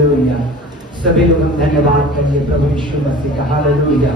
Hallelujah. सभी लोग हम धन्यवाद करेंगे प्रभु यीशु मसीह का। हालेलुया।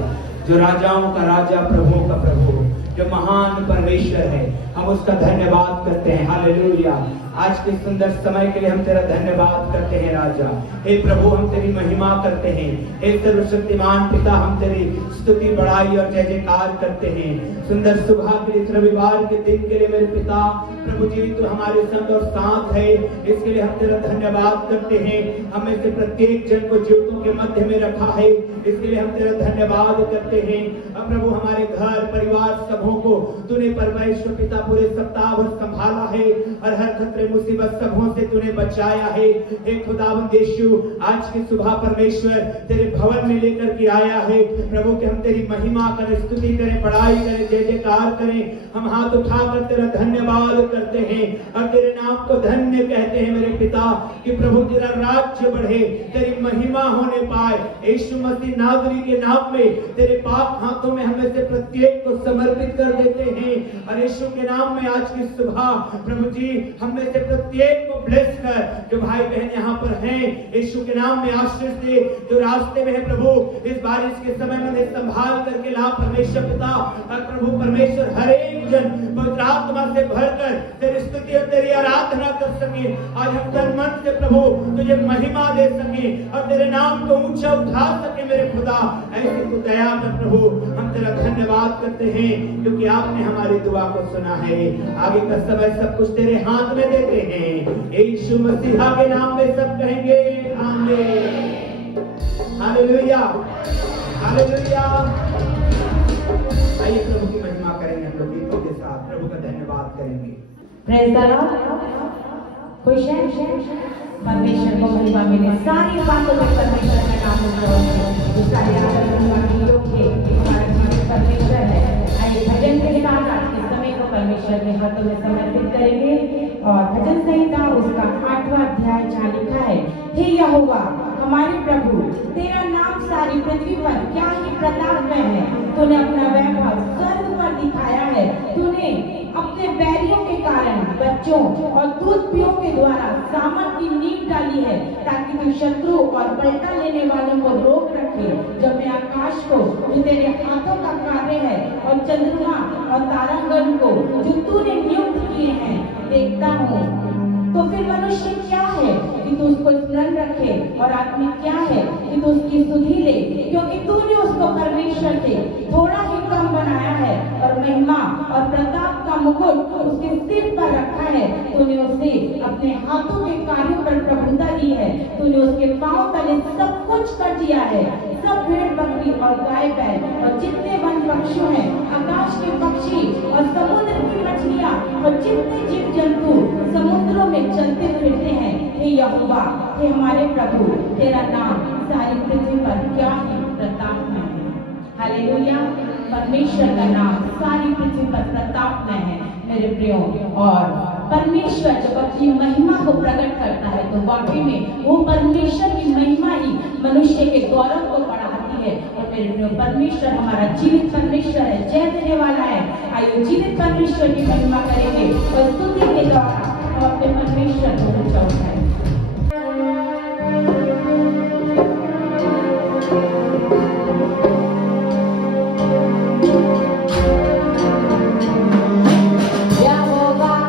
जो राजाओं का राजा, प्रभुओं का प्रभु, जो महान परमेश्वर है, हम उसका धन्यवाद करते हैं। हालेलुया। आज के सुंदर समय के लिए हम तेरा धन्यवाद करते हैं राजा। हे प्रभु, हम तेरी महिमा करते हैं। हे सर्वशक्तिमान पिता, हम तेरी स्तुति बढ़ाई और जय जयकार करते हैं। सुंदर सुबह के लिए, रविवार के दिन के लिए मेरे पिता प्रभु जी, तू हमारे संग और साथ है, इसके लिए हम तेरा धन्यवाद करते हैं। हमें से प्रत्येक जन को जीवों के मध्य में रखा है, इसके लिए हम तेरा धन्यवाद करते हैं। अब प्रभु हमारे घर परिवार सबों को तूने परमेश्वर पिता पूरे सप्ताह भर संभाला है और हर खतरे मुसीबत सबों से तूने बचाया है। हे खुदावंद यीशु, आज की सुबह परमेश्वर तेरे भवन में लेकर के आया है प्रभु के हम तेरी महिमा करें, स्तुति करें, बड़ाई करें, जय जयकार करें। हम हाथ उठाकर तेरा धन्यवाद करते हैं और तेरे नाम को धन्य कहते हैं मेरे पिता, कि प्रभु तेरा राज्य बढ़े, तेरी महिमा होने पाए। यीशु मसीह नाज़री के नाम में तेरे पाक हाथों में हमें से प्रत्येक को समर्पित कर देते हैं और यीशु के नाम में आज की सुबह प्रभु जी हम में से प्रत्येक को ब्लेस कर। जो भाई बहन यहाँ पर हैं, यीशु के नाम में आशीष दे। जो रास्ते में है प्रभु, इस बारिश के समय में उन्हें संभाल करके ला परमेश्वर पिता। और प्रभु परमेश्वर हर एक जन पवित्र आत्मा से भरकर तेरी स्तुति और तेरी आराधना कर सके। आज हम तन मन से प्रभु तुझे महिमा दे सके और तेरे नाम को ऊंचा उठा सके मेरे खुदा। ऐसी तू दया कर प्रभु, हम तेरा धन्यवाद करते हैं क्योंकि आपने हमारी दुआ को सुना है। आगे का समय सब कुछ तेरे हाथ में देते हैं। यीशु मसीह के नाम में सब कहेंगे आमीन। Hallelujah, hallelujah. आइए प्रभु की महिमा करेंगे, हम लोग गीतों के साथ प्रभु का धन्यवाद करेंगे। Praise the Lord. खुश है परमेश्वर को महिमा मिले। सारी बातों में परमेश्वर का नाम उजागर, सारी आराधना के योग्य हमारे जीवन परमेश्वर है। आइए भजन के साथ आज के समय को परमेश्वर के हाथों में समर्पित करेंगे और भजन संहिता उसका 8वां अध्याय जहाँ लिखा है, हे यहोवा हमारे प्रभु, तेरा नाम सारी पृथ्वी पर क्या ही प्रतापमय है। तूने अपना वैभव स्वर्ग पर दिखाया है। तूने अपने बैरियों के कारण बच्चों और दूध पियों के द्वारा सामर्थ की नींव डाली है, ताकि तू शत्रु और पलटा लेने वालों को रोक रखे। जब मैं आकाश को जो तेरे हाथों का कार्य है और चंद्रमा और तारागण को जो तूने नियुक्त किए हैं देखता हूँ, तो फिर मनुष्य क्या है कि तू उसको स्मरण रखे और आदमी क्या है कि तू उसकी सुधि ले, क्योंकि तूने उसको परमेश्वर से थोड़ा ही कम बनाया है और महिमा और प्रताप का मुकुट उसके सिर पर रखा है। तूने उसे अपने हाथों के कार्यों पर प्रभुता दी है। तूने उसके पांव तले सब कुछ कर दिया है। सब भेड़ बकरी और गाय बैल और जितने वन पक्षी हैं, आकाश के पक्षी और समुद्र की मछलियां और जितने जीव जंतु समुद्रों में चलते फिरते हैं, हे यहोवा, हे हमारे प्रभु, तेरा नाम सारी पृथ्वी पर क्या ही प्रतापमय है। हालेलुया। परमेश्वर का नाम सारी पृथ्वी पर प्रतापमय है मेरे प्रियो। और परमेश्वर जब अपनी महिमा को प्रकट करता है तो वाकई में वो परमेश्वर की महिमा ही मनुष्य के गौरव को बढ़ाती है। और मेरे प्रियो, परमेश्वर हमारा जीवित परमेश्वर है, जय देने वाला है। आइए जीवित परमेश्वर की महिमा करेंगे और स्तुति के द्वारा हम अपने परमेश्वर को ऊंचा उठाएंगे। Jehovah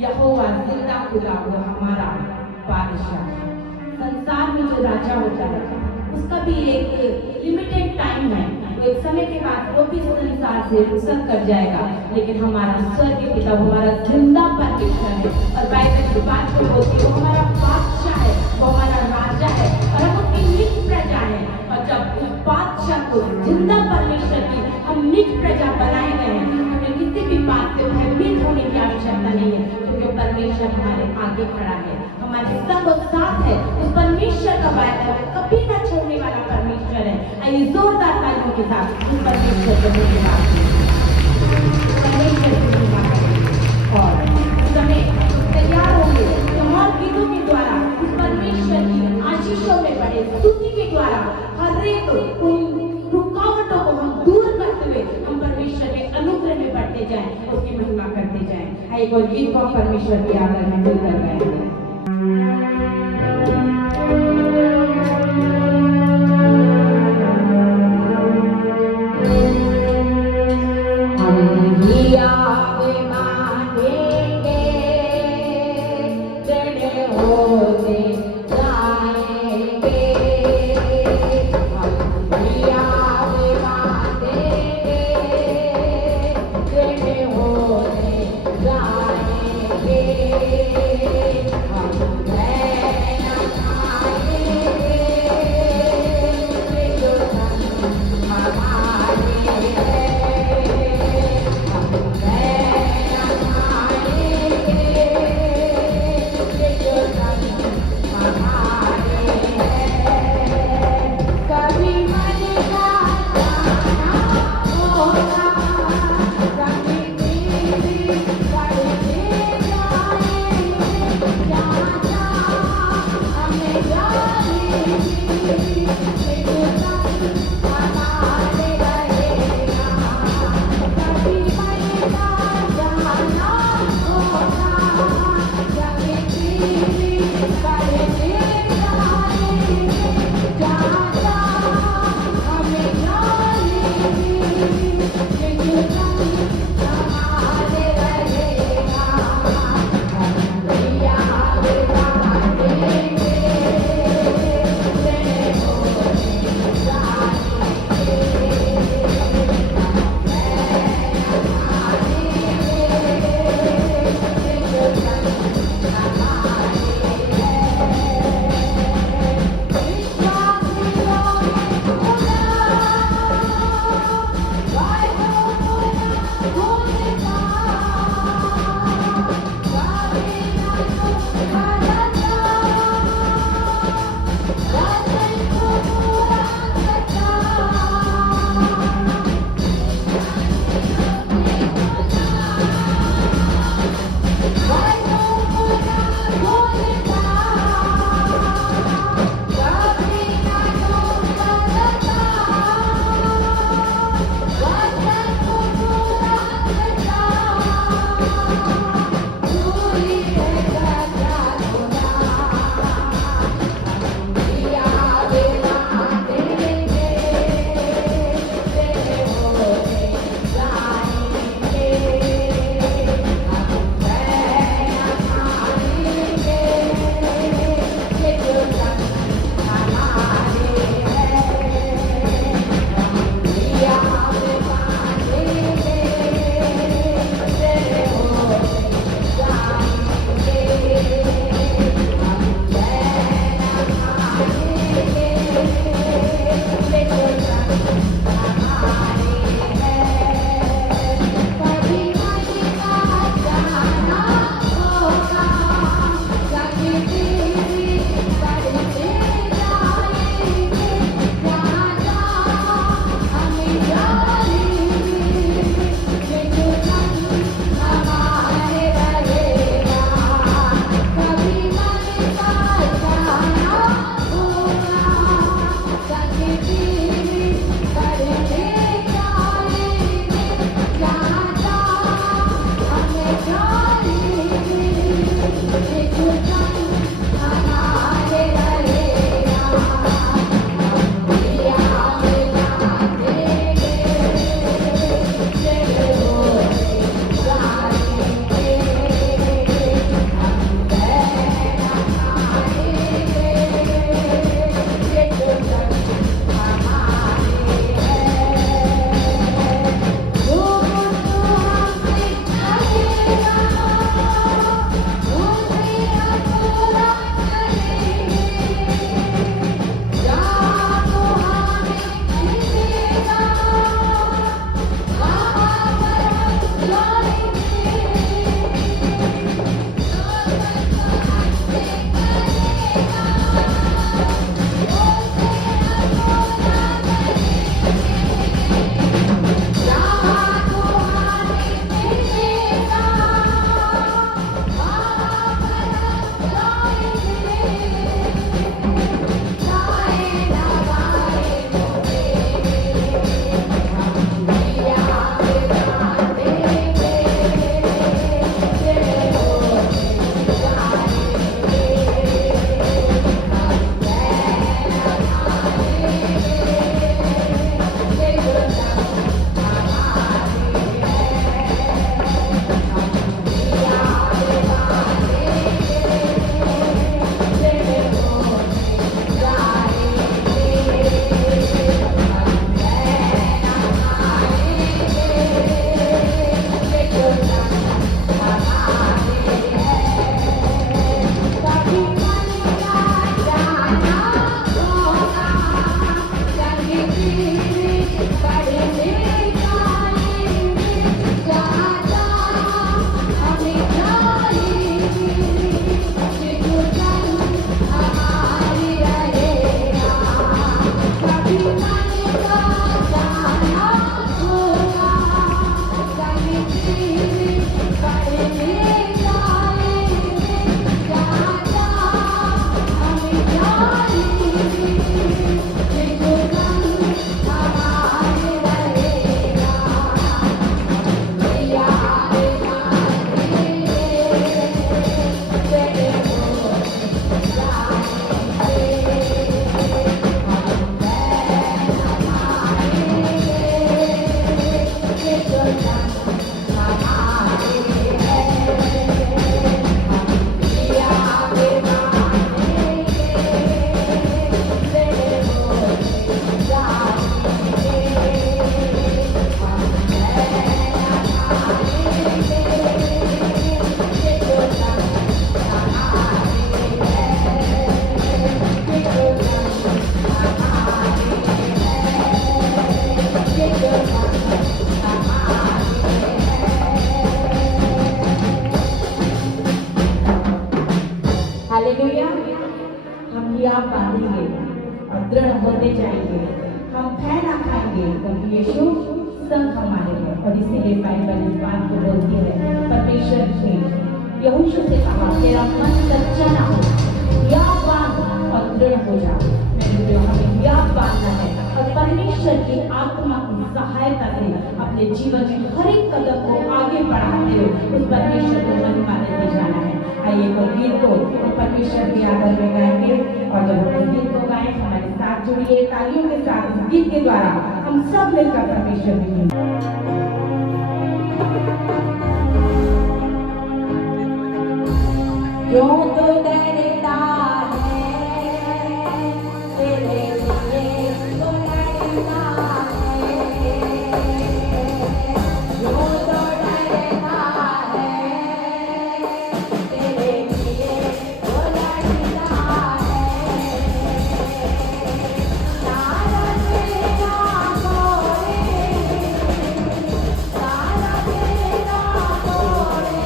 यहोवा जिंदा खुदा वो हमारा बादशाह। संसार में जो राजा होता है उसका भी एक लिमिटेड टाइम है, तो एक समय के बाद वो भी संसार से रुखसत कर जाएगा, लेकिन हमारा स्वर्गीय पिता वो हमारा जिंदा परमेश्वर है। और बाइबल की बात जो होती है वो हमारा बादशाह है, वो हमारा राजा है और हम उसकी निज प्रजा है। और जब उस बादशाह को जिंदा परमेश्वर की हम निज प्रजा बनाए गए हैं, हमें किसी भी बात से भयभीत होने की आवश्यकता नहीं है, क्योंकि परमेश्वर हमारे आगे खड़ा है, हमारे संग साथ है। उस परमेश्वर का वायदा कभी न छोड़ने वाला परमेश्वर है। आइए जोरदार तालियों के साथ उस परमेश्वर को धन्यवाद परमेश्वर को धन्यवाद। और उस समय तैयार होंगे तो और गीतों के द्वारा उस परमेश्वर की आशीषों में बढ़े, स्तुति के द्वारा हर एक उन रुकावटों को हम दूर करते हुए हम परमेश्वर के अनुग्रह में बढ़ते जाएं, उसकी महिमा करते जाएं। आइए कोई गीत को परमेश्वर की आदर में मिलकर गाएंगे। और दृढ़ होते जाएंगे। हम भय ना खाएंगे क्योंकि यीशु संग हमारे हैं। और इसीलिए बाइबल इस बात को बोलती है, परमेश्वर ने यहोशू से कहा, तेरा मन कच्चा ना हो, याद बांध और दृढ़ हो जा। हमें याद बांधना है और परमेश्वर की आत्मा की सहायता से अपने जीवन में हर एक कदम को आगे बढ़ाते हुए उस परमेश्वर को महिमा देते जाना है। आइए तो गीत को तो परमेश्वर के आदर में गाएंगे। और जब हम इस गीत को गाएं, हमारे साथ जुड़िए तालियों के साथ। इस गीत के द्वारा हम सब मिलकर परमेश्वर में क्यों तो डरता है, तेरे लिए तो डरता है, क्यों तो डरता है, तेरे लिए तो डरता है, सारा तेरा मोरे, सारा तेरा मोरे,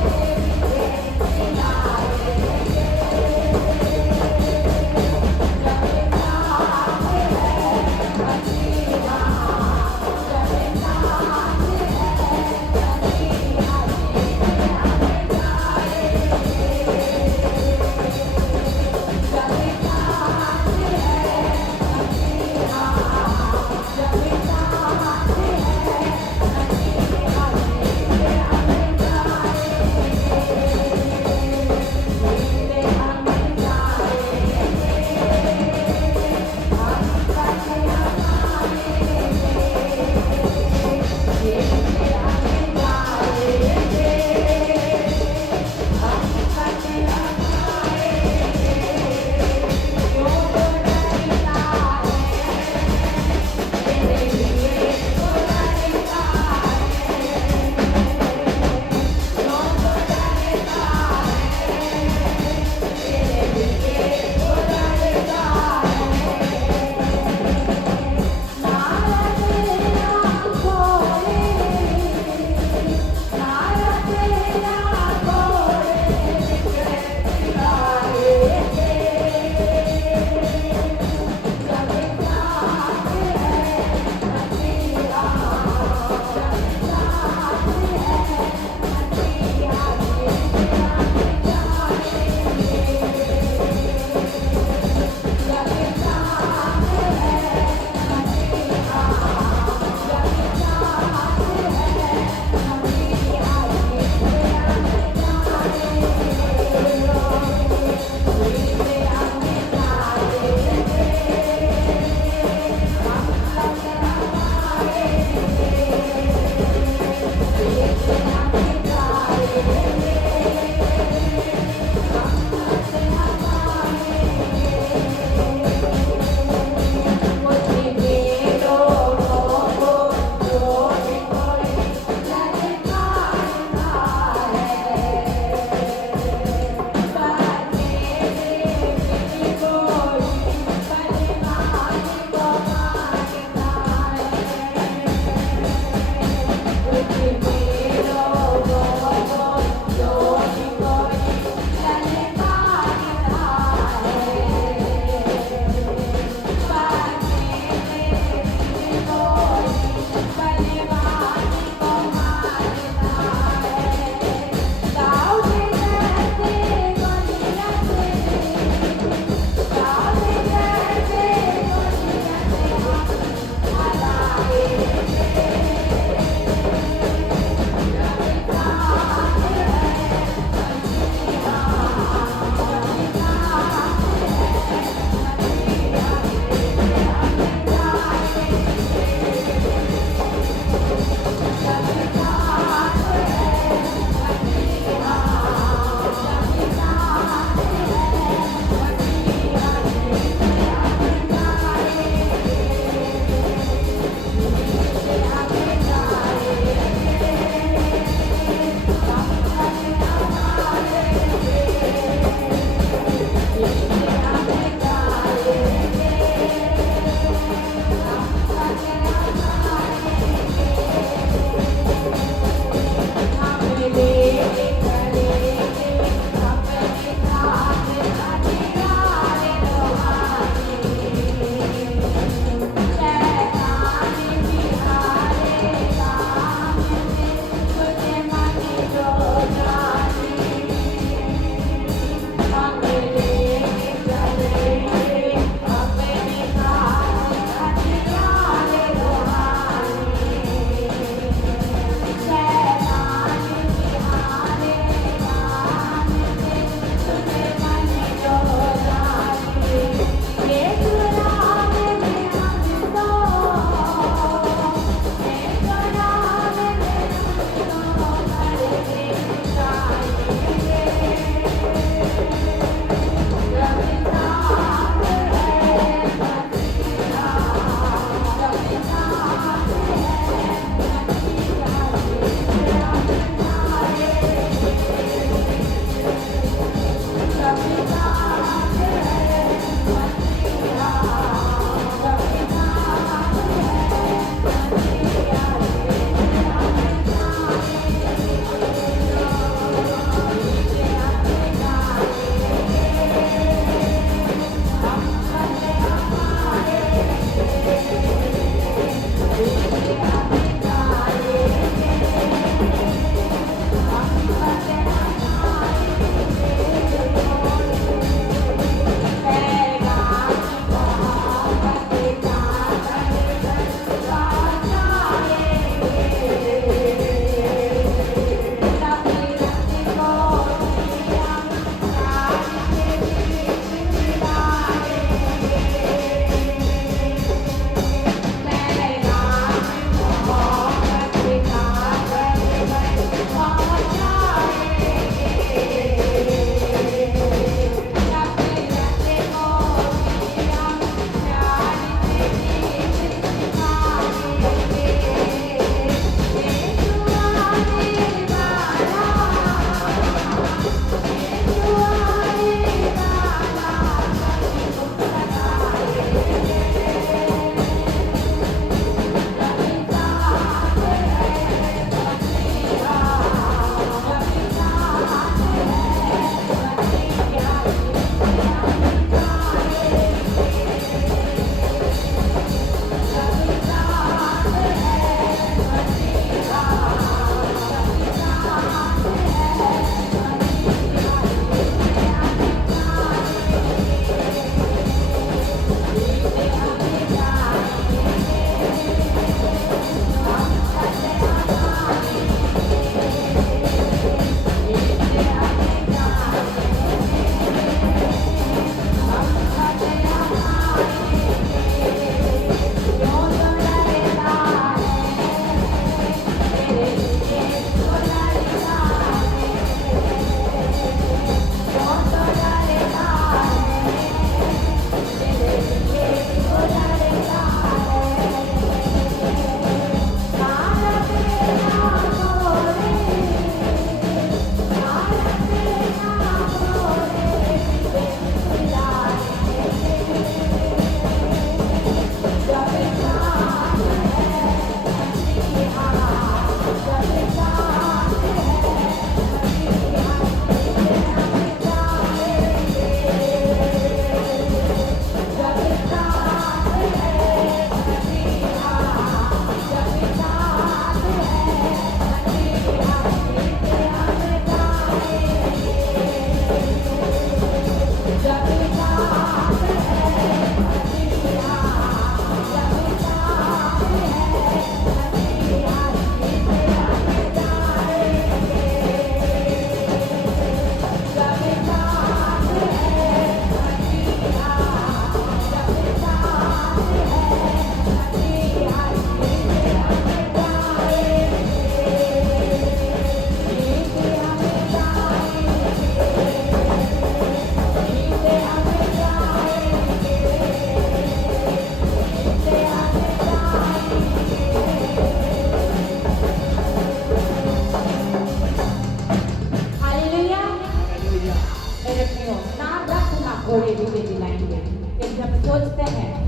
मांगते हैं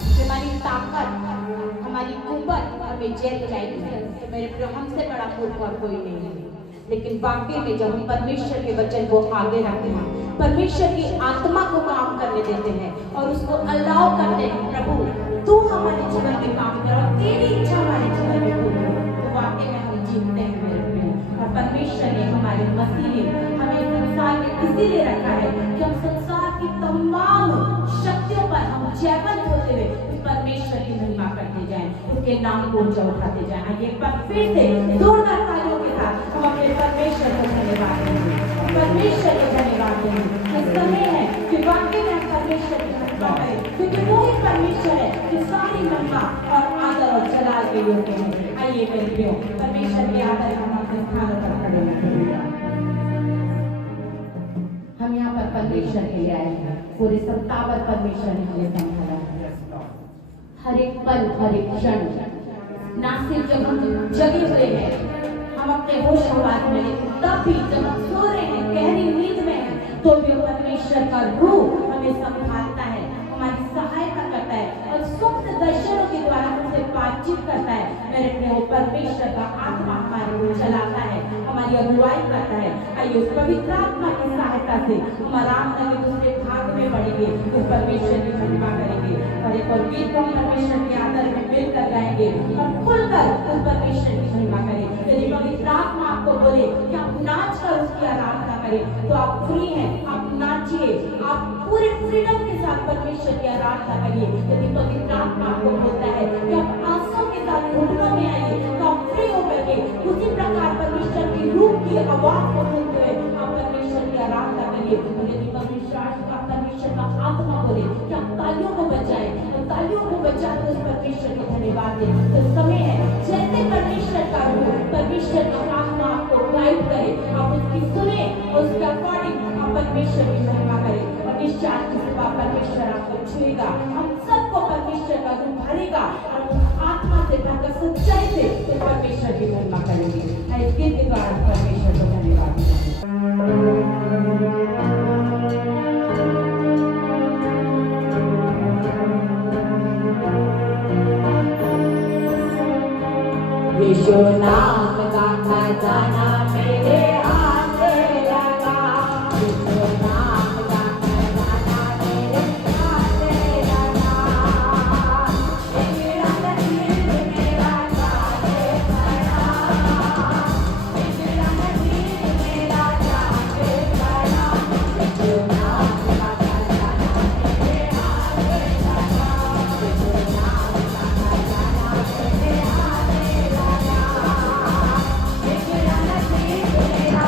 कि हमारी ताकत, हमारी कुव्वत हमें जय दिलाएगी। तो मेरे प्रिय, हमसे बड़ा मूर्ख और कोई नहीं है। लेकिन वाकई में जब हम परमेश्वर के वचन को आगे रखते हैं, परमेश्वर की आत्मा को काम करने देते हैं और उसको अलाउ करते हैं, प्रभु तू हमारे जीवन में काम कर और तेरी इच्छा हमारे जीवन में पूरी हो, तो वाकई में हम जीतते हैं मेरे प्रिय। और परमेश्वर ने, हमारे मसीह ने हमें संसार में इसीलिए रखा है कि हम संसार की तमाम शक्तियों पर हम जयवंत होते हुए उस परमेश्वर की महिमा करते जाएं, उसके नाम को ऊंचा उठाते जाएं। आइए एक बार फिर से जोरदार तालियों के साथ हम अपने परमेश्वर को धन्यवाद देंगे, परमेश्वर को धन्यवाद देंगे। इस समय है कि वाकई में परमेश्वर की महिमा करें, क्योंकि वो ही परमेश्वर है जो सारी महिमा और आदर और जलाल के योग्य है। आइए मेरे प्रियो, परमेश्वर के आदर हम अपने स्थानों पर खड़े हैं। हम यहाँ पर परमेश्वर के लिए आए हैं, पूरे सप्ताह भर परमेश्वर ने हमें संभाला है। हर एक पल, हर एक क्षण, ना सिर्फ जब हम जगे हुए हैं, हम अपने होश हवास में, तब भी जब हम सो रहे हैं, गहरी नींद में हैं, तो भी परमेश्वर का रूह हमें संभालता है, हमारी सहायता करता है और सुप्त दर्शनों के द्वारा हमसे बातचीत करता है। मेरे प्रिय, परमेश्वर का आत्मा हमारे को चलाता है, हमारी अगुवाई करता है। आइए उस पवित्र आत्मा की सहायता से हम आराम करके दूसरे भाग में बढ़ेंगे, उस परमेश्वर की महिमा करेंगे और एक और गीत को परमेश्वर के आदर में मिलकर गाएंगे और खुलकर उस परमेश्वर की महिमा करें। यदि पवित्र आत्मा आपको बोले कि आप नाच कर उसकी आराधना करें, तो आप फ्री हैं, आप नाचिए, आप पूरे फ्रीडम के साथ परमेश्वर की आराधना करिए। यदि पवित्र आत्मा आपको बोलता है कि आप आंसुओं के साथ घुटनों में आइए, तो आप फ्री होकर के उसी प्रकार परमेश्वर की रूह की आवाज को सुनते हुए आप परमेश्वर की आराधना करिए। यदि परमेश्वर का आत्मा बोले कि आप तालियों को बचाएं, तो तालियों को बचाकर उस परमेश्वर को धन्यवाद दें। तो समय है, जैसे परमेश्वर का रूह, परमेश्वर का आत्मा आपको गाइड करे, आप उसकी सुने और उसके अकॉर्डिंग आप परमेश्वर की महिमा करें और निश्चय आज की सुबह परमेश्वर आपको छुएगा, हम सबको परमेश्वर का रूह भरेगा और आत्मा से भरकर सच्चाई से तो परमेश्वर की महिमा करेंगे। इस गीत के द्वारा परमेश्वर को धन्यवाद दें। यीशु नाम का खजाना मेरे हाथ में लगा, यीशु नाम का खजाना मेरे हाथ में लगा। मेरा नसीब मेरा जाने बना, मेरा नसीब मेरा जाने बना। यीशु नाम का खजाना मेरे हाथ में लगा, यीशु नाम का खजाना मेरे हाथ में लगा। मेरा नसीब मेरा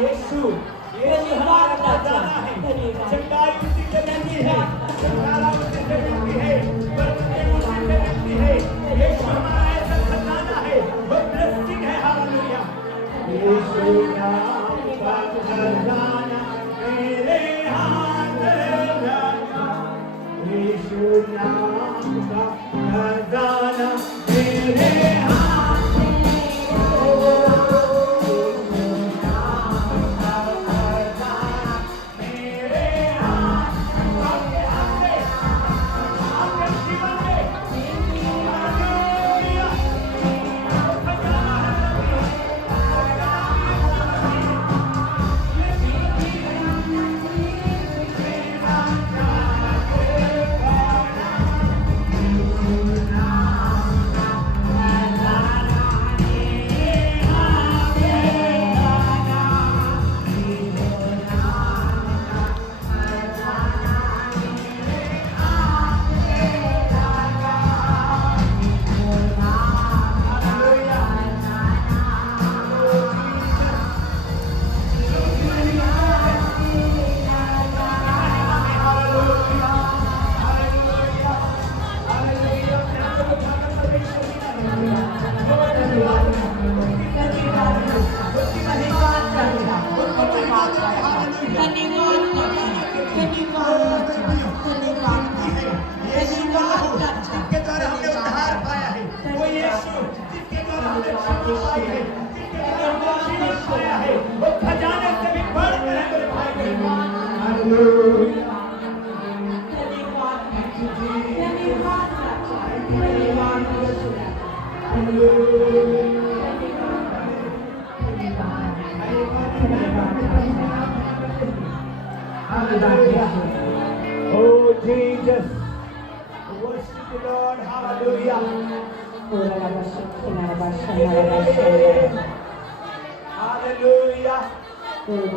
यीशु यीशु हमारा खजाना है। चंगाई उसी से मिलती है, छुटकारा उसी से मिलती है, बरकतें उसी से मिलती है। यीशु हमारा ऐसा खजाना है, वो ब्लेसिंग है। हालेलुया। यीशु नाम का खजाना मेरे हाथ लगा, यीशु नाम का खजाना मेरे हाथ पाई है, जिनके लिए हमने जीवन पाया है, वो खजाने से भी बढ़कर है मेरे भाई बहनों। Hallelujah. Oh Jesus, worship the Lord, hallelujah. Hallelujah. स्तुति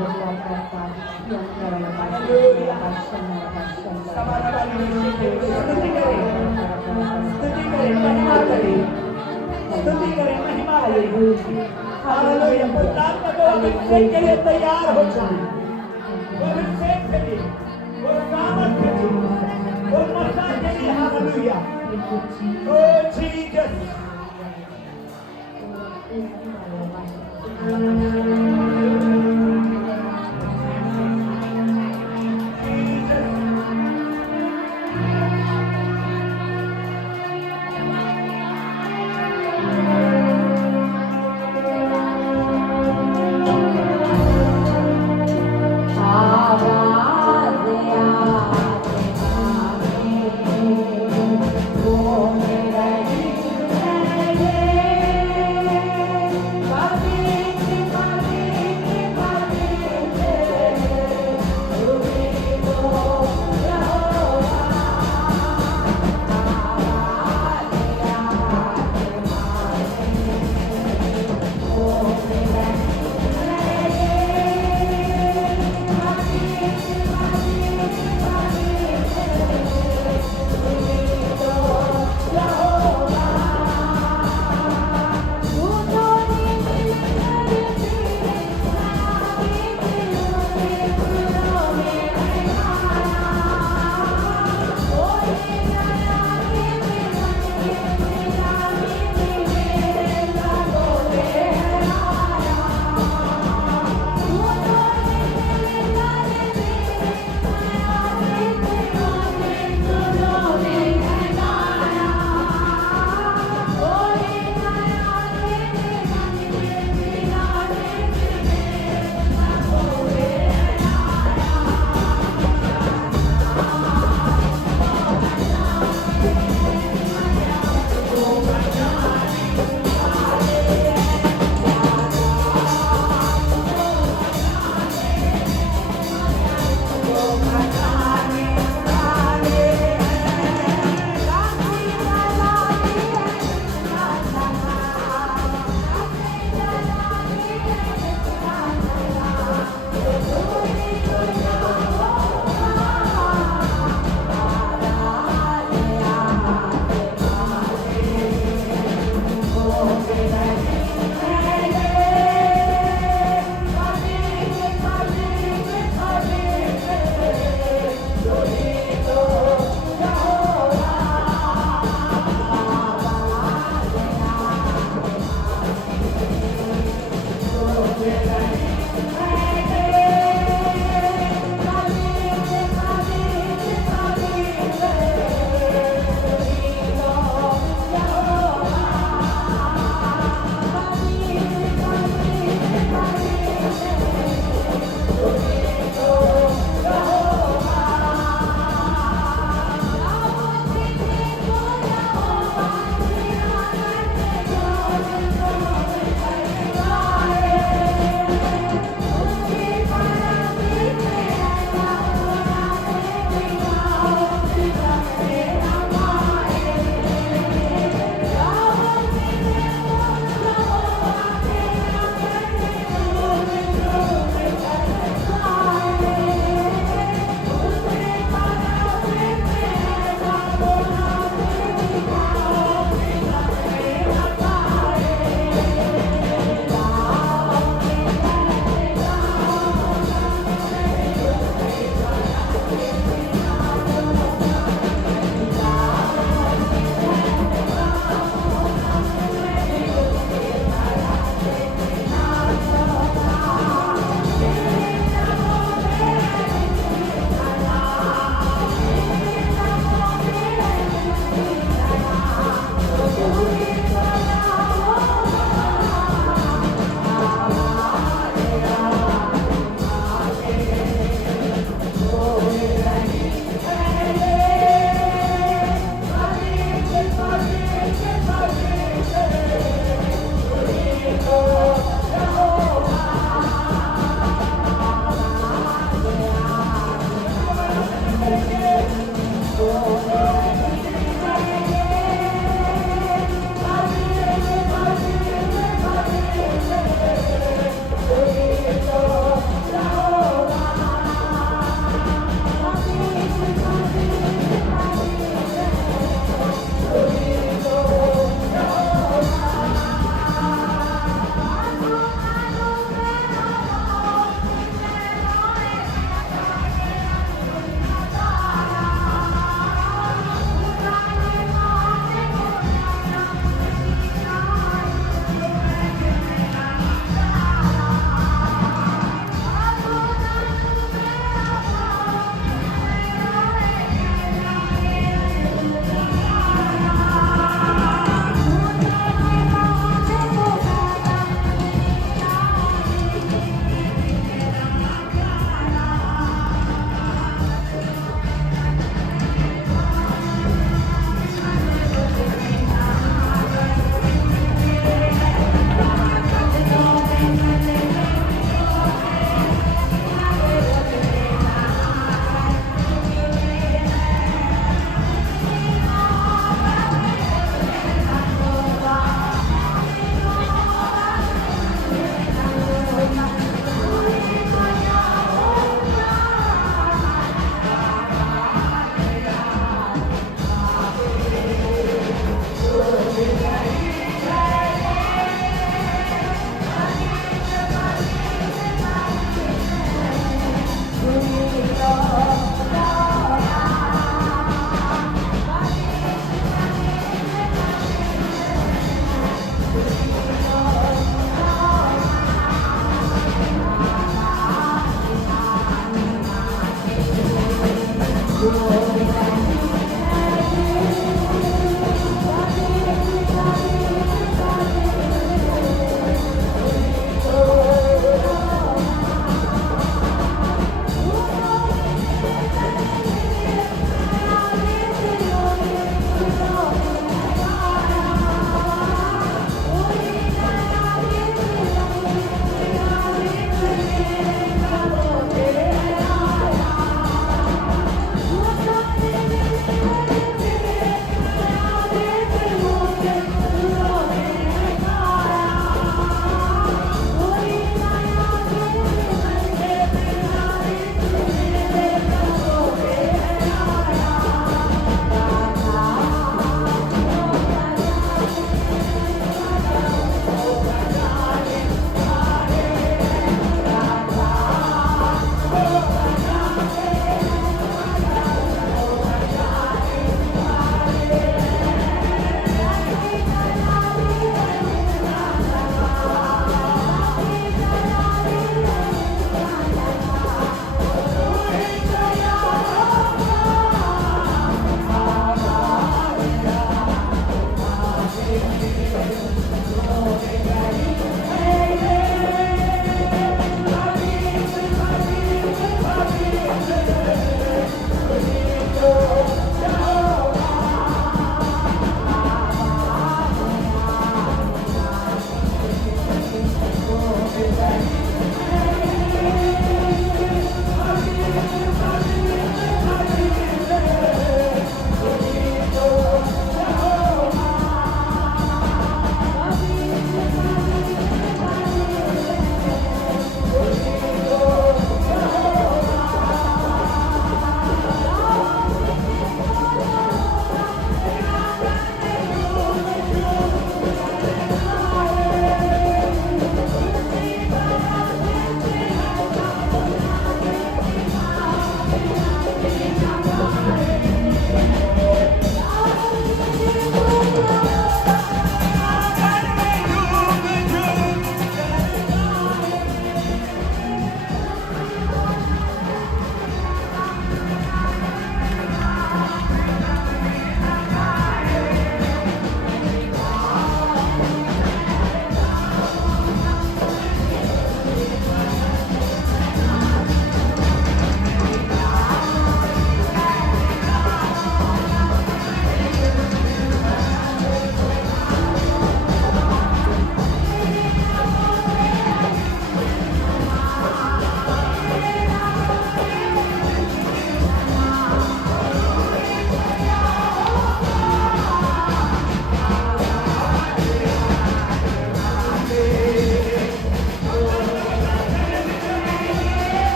करें, महिमा करें। हालेलुया। परमात्मा को अभिषेक के लिए तैयार हो जाए। वो अभिषेक के लिए, वो सामर्थ के लिए, वो मसा के लिए। हालेलुया। Oh Jesus. Amen.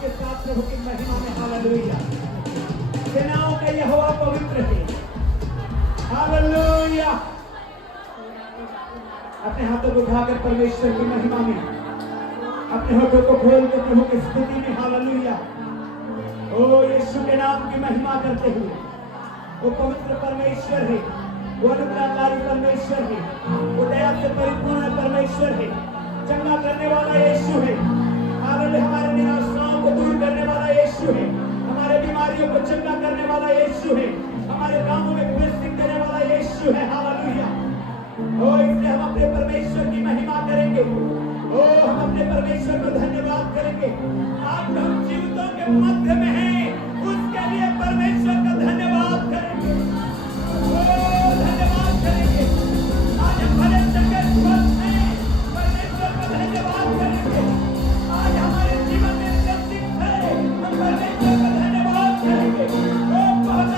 के साथ प्रभु की महिमा में हालेलुया। सेनाओं का यहोवा पवित्र है, हालेलुया। अपने हाथों को उठाकर परमेश्वर की महिमा में, अपने होठों को खोल के प्रभु की स्तुति में हालेलुया। ओ यीशु के नाम की महिमा करते हुए, वो पवित्र परमेश्वर है, वो अनुग्रहकारी परमेश्वर है, वो दया से परिपूर्ण परमेश्वर है, चंगा करने वाला यीशु है, हालेलुया। हमारे निराशाओं को दूर करने वाला यीशु है, हमारे बीमारियों को चंगा करने वाला यीशु है, हमारे कामों में ब्लेसिंग देने वाला यीशु है, हालेलुया। ओ इसलिए हम अपने परमेश्वर की महिमा करेंगे, ओ हम अपने परमेश्वर को धन्यवाद करेंगे। आज हम जीवितों के मध्य में हैं, उसके लिए परमेश्वर का धन्यवाद करेंगे, ओ धन्यवाद करेंगे। आज हम भले चंगे स्वस्थ हैं, परमेश्वर का धन्यवाद करेंगे। आज हमारे जीवन में ब्लेसिंग है, हम परमेश्वर का धन्यवाद करेंगे, ओ बहुत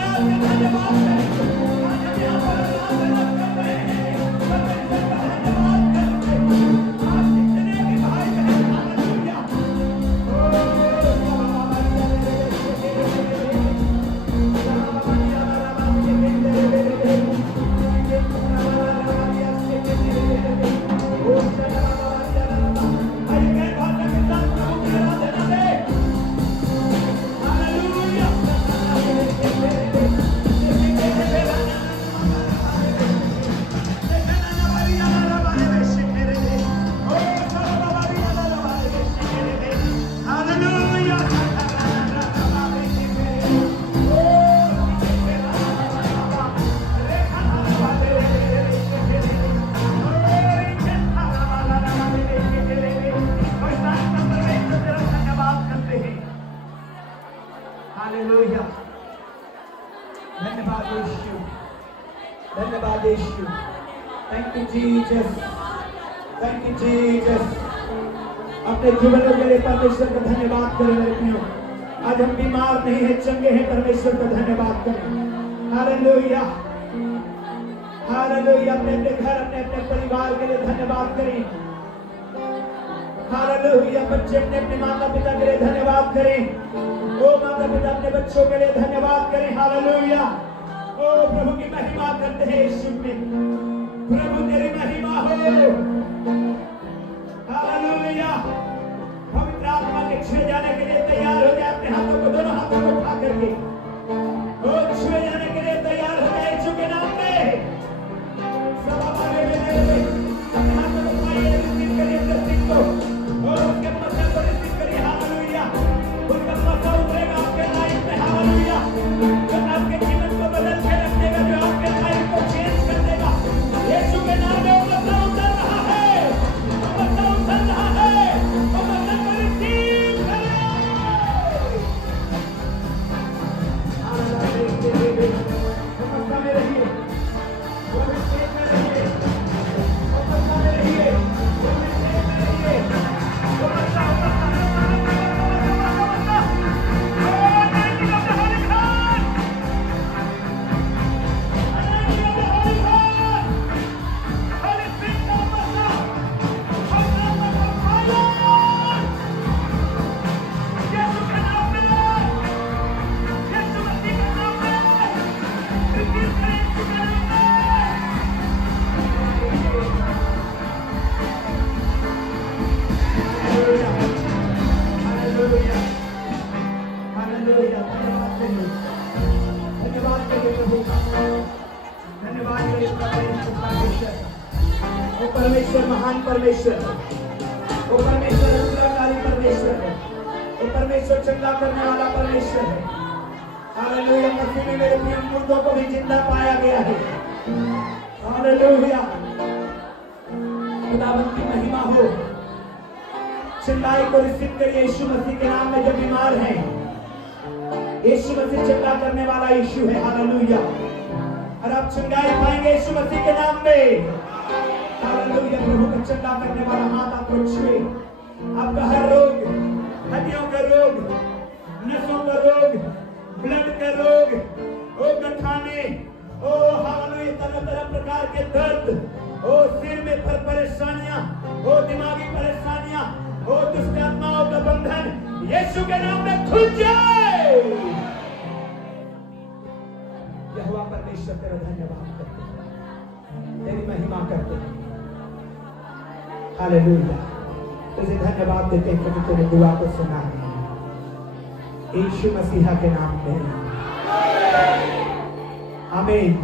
धन्यवाद करेंगे। आज हम यहाँ पर आराधना कर रहे हैं, परमेश्वर का धन्यवाद करेंगे। आज जितने भी भाई बहन हालेलुया, हालेलुया। धन्यवाद यीशु, धन्यवाद Yeshu. Thank you Jesus, thank you Jesus. अपने जीवनों के लिए परमेश्वर का धन्यवाद करें मेरे प्रियो। आज हम बीमार नहीं हैं, चंगे हैं, परमेश्वर का धन्यवाद करें। Hallelujah, hallelujah. अपने अपने घर, अपने अपने परिवार के लिए धन्यवाद करें। हालेलुया। बच्चे अपने अपने माता पिता के लिए धन्यवाद करें। ओ माता पिता अपने बच्चों के लिए धन्यवाद करें। हालेलुया। ओ प्रभु की महिमा करते हैं यीशु में। प्रभु तेरी महिमा हो। हालेलुया। पवित्र आत्मा के छुए जाने के लिए तैयार हो जाए। अपने हाथों को, दोनों हाथों को उठा करके ओ छुए जाने के लिए तैयार हो जाए यीशु के नाम में। सब हमारे में अपने हाथों को उठाइए, रिसीव करिए ब्लेसिंग को और उसके मसल को रिसीव करिए। हालेलुया। उनका मसा उतरेगा आपके लाइफ में। हालेलुया। जो आपके जीवन को बदल के रख देगा, जो आपके लाइफ को चेंज कर देगा। यीशु के नाम में वो मसा उतर रहा है, वो मसा उतर रहा है, वो मसा को रिसीव करें। हालेलुया। वो मसा में रहिए, वो रिसीव में रहिए, वो मसा में रहिए, वो रिसीव में रहिए, वो मसा परमेश्वर महान परमेश्वर है, वो परमेश्वर अनुग्रहकारी परमेश्वर है, वो परमेश्वर चंगा करने वाला परमेश्वर है। हालेलुया। मसीह में मेरे प्रिय मुर्दों को भी जिंदा पाया गया है। हालेलुया। खुदावंद की महिमा हो। चिल्लाई को रिसीव करिए यीशु मसीह के नाम में। जो बीमार हैं, यीशु मसीह चंगा करने वाला यीशु है। हालेलुया। और आप चंगाई पाएंगे यीशु मसीह के नाम में। हालेलुया। प्रभु का चंगा करने वाला हाथ आपको छुए। आपका हर रोग, हड्डियों का रोग, नसों का रोग, ब्लड का रोग, ओ गठाने, ओ हालेलुया, तरह तरह प्रकार के दर्द, ओ सिर में परेशानियां, ओ दिमागी परेशानियां, ओ दुष्ट आत्माओं का बंधन यीशु के नाम में खुल जाए। यहोवा परमेश्वर तेरा धन्यवाद करते हैं, तेरी महिमा करते हैं। हालेलुया। तुझे धन्यवाद देते हैं क्योंकि तूने दुआ को सुना है। यीशु मसीहा के नाम में आमीन।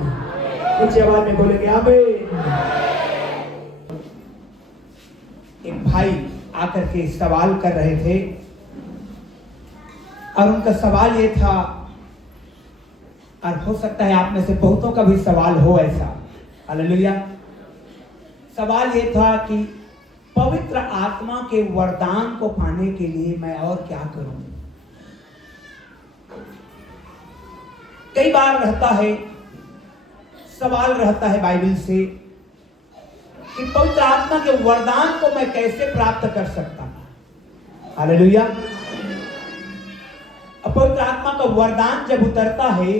ऊंची आवाज में बोलेंगे आमीन। एक भाई आकर के सवाल कर रहे थे और उनका सवाल ये था, और हो सकता है आप में से बहुतों का भी सवाल हो ऐसा। हालेलुया। सवाल ये था कि पवित्र आत्मा के वरदान को पाने के लिए मैं और क्या करूं। कई बार रहता है, सवाल रहता है बाइबल से कि पवित्र आत्मा के वरदान को मैं कैसे प्राप्त कर सकता हूं। हालेलुया। पवित्र आत्मा का वरदान जब उतरता है,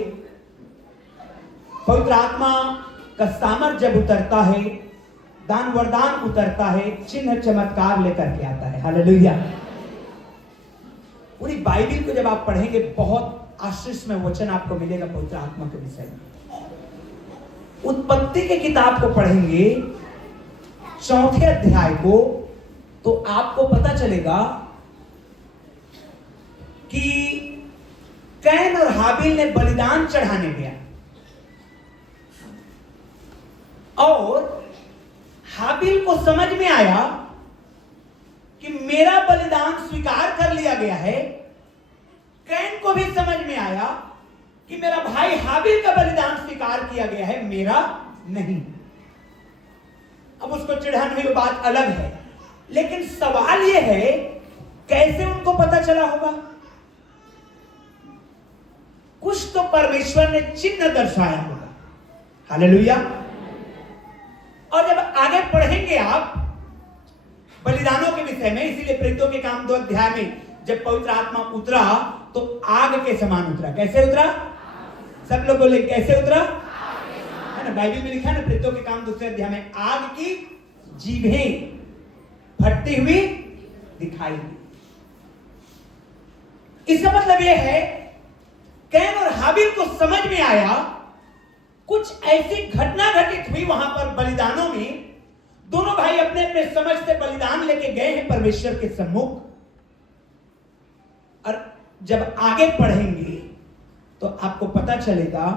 पवित्र आत्मा का सामर्थ जब उतरता है, दान वरदान उतरता है, चिन्ह चमत्कार लेकर के आता है। हालेलुया। पूरी बाइबल को जब आप पढ़ेंगे बहुत आशीष में वचन आपको मिलेगा पवित्र आत्मा के विषय में। उत्पत्ति की किताब को पढ़ेंगे 4 अध्याय को, तो आपको पता चलेगा कि कैन और हाबिल ने बलिदान चढ़ाने गया और हाबिल को समझ में आया कि मेरा बलिदान स्वीकार कर लिया गया है। कैन को भी समझ में आया कि मेरा भाई हाबिल का बलिदान स्वीकार किया गया है, मेरा नहीं। अब उसको चिढ़ाने की बात अलग है, लेकिन सवाल यह है कैसे उनको पता चला होगा। कुछ तो परमेश्वर ने चिन्ह दर्शाया होगा। हालेलुया। और जब आगे पढ़ेंगे आप बलिदानों के विषय में, इसीलिए प्रेरितों के काम 2 अध्याय में जब पवित्र आत्मा उतरा तो आग के समान उतरा। कैसे उतरा? सब लोग बोले कैसे उतरा? है ना, बाइबल में लिखा है ना, प्रेरितों के काम 2 अध्याय में आग की जीभें फटती हुई दिखाई दी। इसका मतलब यह है कैन और हाबिल को समझ में आया कुछ ऐसी घटना घटित हुई वहां पर बलिदानों में। दोनों भाई अपने अपने समझ से बलिदान लेके गए हैं परमेश्वर के सम्मुख। और जब आगे पढ़ेंगे तो आपको पता चलेगा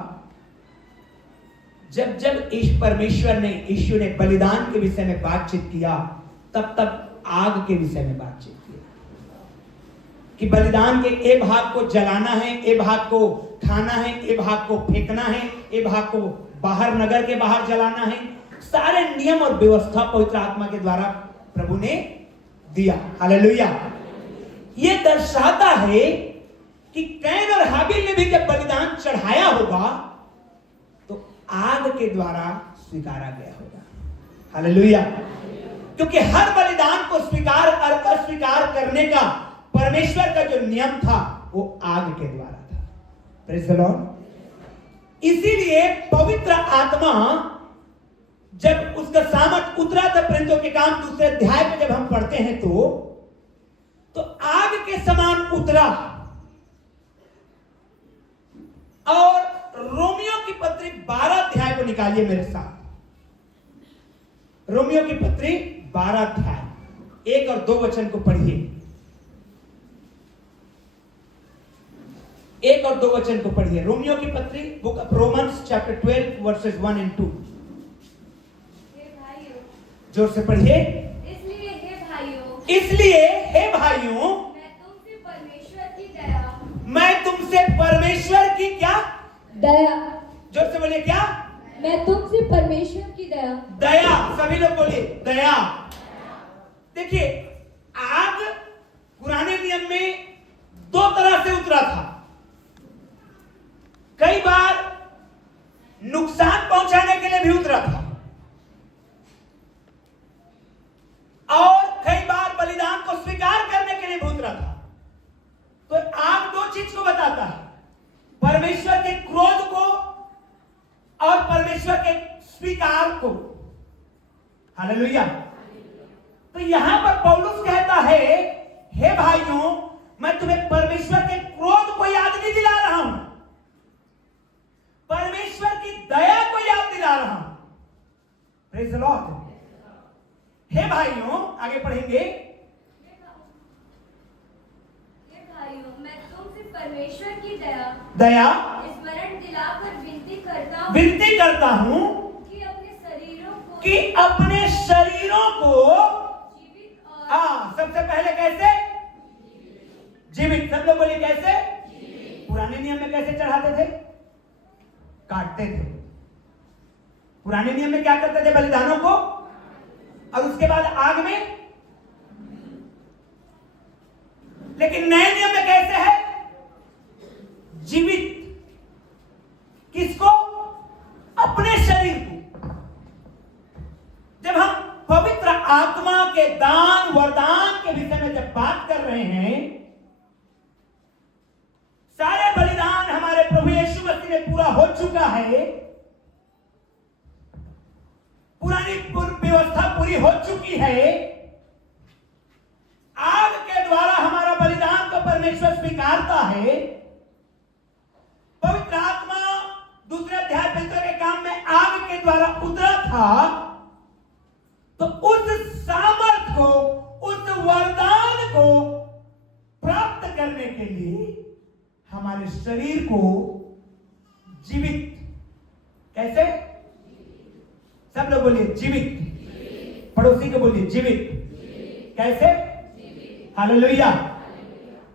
जब जब परमेश्वर ने, यीशु ने बलिदान के विषय में बातचीत किया, तब तब आग के विषय में बातचीत किया कि बलिदान के ए भाग को जलाना है, ए भाग को खाना है, ए भाग को फेंकना है, ए भाग को बाहर, नगर के बाहर जलाना है। सारे नियम और व्यवस्था पवित्र आत्मा के द्वारा प्रभु ने दिया। हालेलुया। यह दर्शाता है कि कैन और हाबिल ने भी जब बलिदान चढ़ाया होगा तो आग के द्वारा स्वीकारा गया होगा। हालेलुया। क्योंकि हर बलिदान को स्वीकार और अस्वीकार करने का परमेश्वर का जो नियम था वो आग के द्वारा था। Praise the Lord. इसीलिए पवित्र आत्मा जब उसका सामर्थ उतरा था, प्रेरितों के काम 2 अध्याय में जब हम पढ़ते हैं तो आग के समान उतरा। और रोमियो की पत्री 12 अध्याय को निकालिए मेरे साथ। रोमियो की पत्री 12 अध्याय 1 और 2 वचन को पढ़िए। 1 और 2 वचन को पढ़िए। रोमियो की पत्री, book of Romans chapter 12 versus 1 and 2। जोर से पढ़िए। इसलिए हे भाइयों, मैं तुमसे परमेश्वर की क्या दया, जोर से बोलिए क्या? मैं तुमसे परमेश्वर की दया, दया। सभी लोग बोलिए दया। देखिए, आग पुराने नियम में 2 तरह से उतरा था। कई बार नुकसान पहुंचाने के लिए भी उतरा था और कई बार बलिदान को स्वीकार करने के लिए भी उतरा था। तो आग 2 चीज को बताता है, परमेश्वर के क्रोध को और परमेश्वर के स्वीकार को। हालेलुया। तो यहां पर पौलुस कहता है, हे भाइयों, मैं तुम्हें परमेश्वर के क्रोध को याद नहीं दिला रहा हूं, परमेश्वर की दया को याद दिला रहा हूं। Praise the Lord. हे भाइयों, आगे पढ़ेंगे। हे भाइयों, मैं तुमसे परमेश्वर की दया स्मरण दिलाकर विनती करता हूं कि अपने शरीरों को जीवित और सबसे पहले कैसे जीवित। सब लोग बोलिए कैसे। पुराने नियम में कैसे चढ़ाते थे? काटते थे। पुराने नियम में क्या करते थे? बलिदानों को, और उसके बाद आग में। लेकिन नए नियम में कैसे है? जीवित। किसको? अपने शरीर को। जब हम पवित्र आत्मा के दान वरदान के विषय में जब बात कर रहे हैं, सारे बलिदान हमारे प्रभु यीशु मसीह में पूरा हो चुका है, पुरानी व्यवस्था पूरी हो चुकी है। आग के द्वारा हमारा बलिदान को परमेश्वर स्वीकारता है। पवित्र आत्मा दूसरे अध्याय के काम में आग के द्वारा उतरा था, तो उस सामर्थ को, उस वरदान को प्राप्त करने के लिए हमारे शरीर को जीवित, कैसे? सब लोग बोलिए जीवित। पड़ोसी को बोलिए जीवित। कैसे? हालेलुया।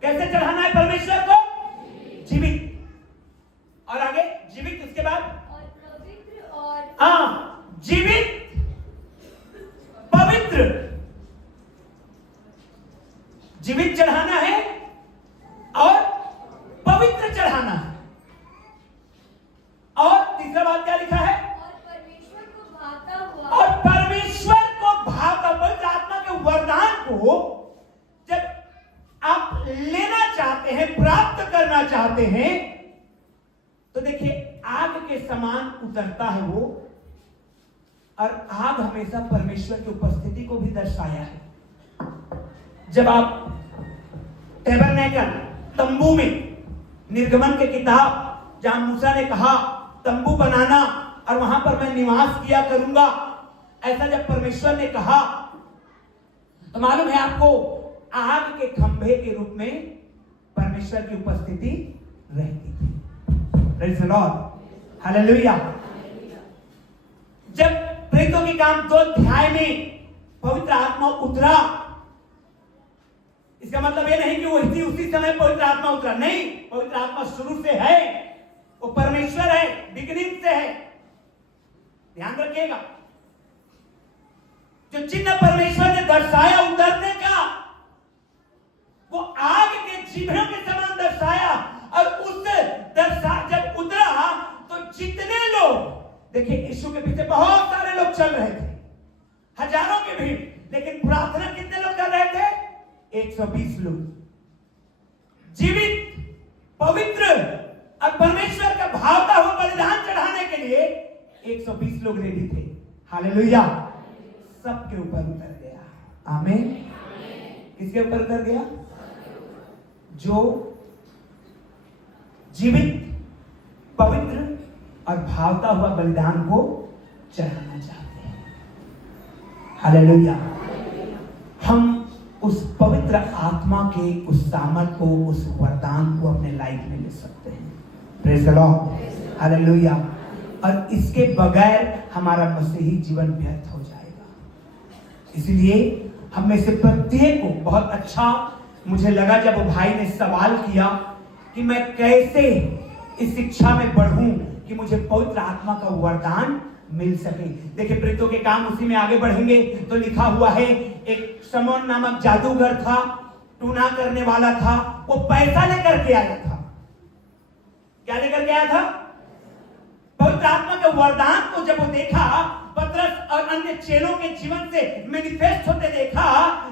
कैसे चढ़ाना है परमेश्वर को? जीवित। और आगे जीवित, उसके बाद पवित्र और जीवित, पवित्र। जीवित चढ़ाना है और पवित्र चढ़ाना है। और तीसरा बात क्या लिखा है? और परमेश्वर को भावता। पवित्र आत्मा के वरदान को जब आप लेना चाहते हैं, प्राप्त करना चाहते हैं, तो देखिए आग के समान उतरता है वो। और आग हमेशा परमेश्वर की उपस्थिति को भी दर्शाया है। जब आप टैबरनेकल, तंबू में, निर्गमन के किताब जहां मूसा ने कहा तंबू बनाना और वहां पर मैं निवास किया करूंगा, ऐसा जब परमेश्वर ने कहा, तो मालूम है आपको, आग के खंभे के रूप में परमेश्वर की उपस्थिति रहती थी। Praise the Lord. हालेलुया। जब प्रेरितों के काम 2 अध्याय में पवित्र आत्मा उतरा, इसका मतलब ये नहीं कि वो उसी समय पवित्र आत्मा उतरा, नहीं। पवित्र आत्मा शुरू से है, वो परमेश्वर है, बिगिनिंग से है। ध्यान रखिएगा। जो चिन्ह परमेश्वर ने दर्शाया उतरने का, वो आग के जिभ्रों के समान दर्शाया। और उससे जब उतरा तो जितने लोग, देखिए यीशु के पीछे बहुत सारे लोग चल रहे थे, हजारों की भीड़, लेकिन प्रार्थना कितने लोग कर रहे थे? 120 लोग। जीवित, पवित्र और परमेश्वर का भावता हुआ बलिदान चढ़ाने के लिए 120 लोग रेडी थे। हालेलुया। सबके ऊपर उतर गया। आमीन। किसके ऊपर उतर गया? जो जीवित, पवित्र और भावता हुआ बलिदान को चढ़ाना चाहते हैं। हालेलुया। हम उस पवित्र आत्मा के उस सामर्थ को, उस वरदान को अपने लाइफ में ले सकते हैं। Praise the Lord. हालेलुया। और इसके बगैर हमारा मसीही जीवन व्यर्थ हो जाएगा। इसलिए हम में से प्रत्येक को बहुत अच्छा मुझे लगा जब वो भाई ने सवाल किया कि मैं कैसे इस शिक्षा में बढ़ूं कि मुझे पवित्र आत्मा का वरदान मिल सके। देखिए प्रेरितों के काम उसी में आगे बढ़ेंगे तो लिखा हुआ है, एक शमौन नामक जादूगर था, टूना करने वाला था, वो पैसा लेकर के आया था। क्या लेकर के आया था? पवित्र आत्मा के वरदान को जब वो देखा, पतरस और अन्य चेलों के जीवन से मैनिफेस्ट होते देखा,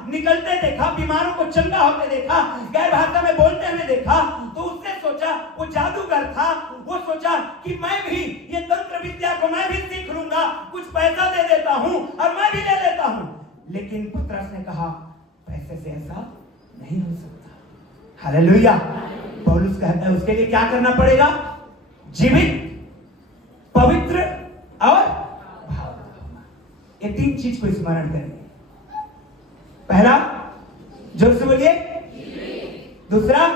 निकलते देखा, बीमारों को चंगा होते देखा, गैर भाषा में बोलते हुए देखा, तो उसने सोचा, वो जादूगर था, वो सोचा कि मैं भी ये तंत्र विद्या को मैं भी सीख लूंगा, कुछ पैसा दे देता हूं और मैं भी ले लेता हूं। लेकिन पतरस ने कहा पैसे से ऐसा नहीं हो सकता। हालेलुया। पौलुस कहता है उसके लिए क्या करना पड़ेगा? जीवित, पवित्र और भावुक। ये 3 चीज को स्मरण करेंगे। पहला, जोर से बोलिए, दूसरा,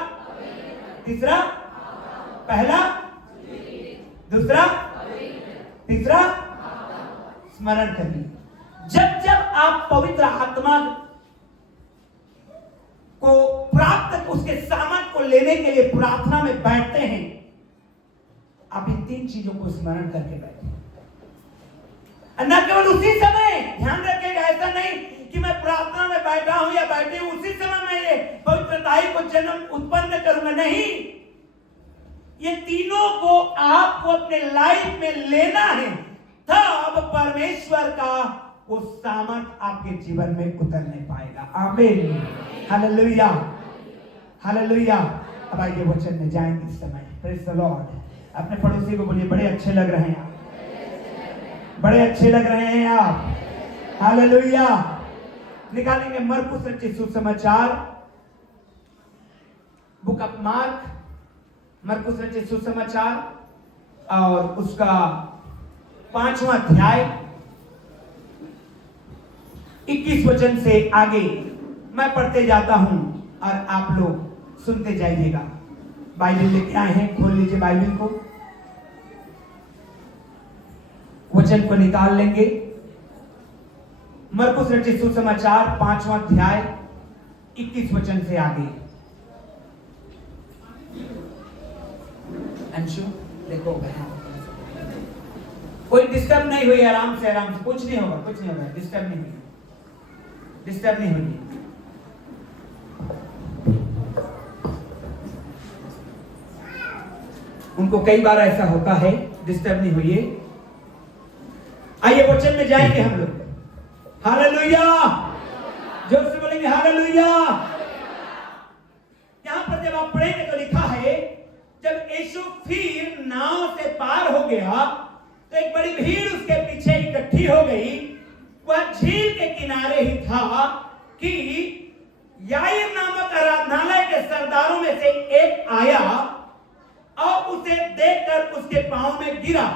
तीसरा, पहला, दूसरा, तीसरा, स्मरण करिए। जब जब आप पवित्र आत्मा को प्राप्त, उसके सामर्थ को लेने के लिए प्रार्थना में बैठते हैं, आप इन 3 चीजों को स्मरण करके बैठे। न केवल उसी समय, ध्यान रखिएगा, ऐसा नहीं कि मैं प्रार्थना में बैठा हूं या बैठी हूं उसी समय मैं ये पवित्रताई को जन्म उत्पन्न करूंगा, नहीं। ये तीनों को आपको अपने लाइफ में लेना है, तब परमेश्वर का वो सामर्थ आपके जीवन में उतरने पाएगा। आमीन, हालेलुया, हालेलुया। अब आइए वचन में जाएंगे इस समय। Praise the Lord. अपने पड़ोसी को बोलिए, बड़े अच्छे लग रहे हैं आप, बड़े अच्छे लग रहे हैं आप। हालेलुया। निकालेंगे मरकुस रचित सुसमाचार, बुक ऑफ मार्क, मरकुस रचित सुसमाचार और उसका 5वां अध्याय 21 वचन से आगे मैं पढ़ते जाता हूं और आप लोग सुनते जाइएगा। बाइबल लेके आए हैं, खोल लीजिए बाइबल को, वचन को निकाल लेंगे। मरकुस रचित सुसमाचार 5वां अध्याय 21 वचन से आगे। अंशु देखो, कोई डिस्टर्ब नहीं हुई, आराम से कुछ नहीं होगा, कुछ नहीं होगा, डिस्टर्ब नहीं होगी, डिस्टर्ब नहीं होगी। उनको कई बार ऐसा होता है, डिस्टर्ब नहीं हुई। आइए वचन में जाएंगे हम लोग। हालेलुया, जोर से बोलेंगे हालेलुया। यहां पर जब आप पढ़ेंगे तो लिखा है, जब यीशु फिर नाव से पार हो गया तो एक बड़ी भीड़ उसके पीछे इकट्ठी हो गई। वह झील के किनारे ही था कि याईर नामक आराधनालय के सरदारों में से एक आया और उसे देखकर उसके पांव में गिरा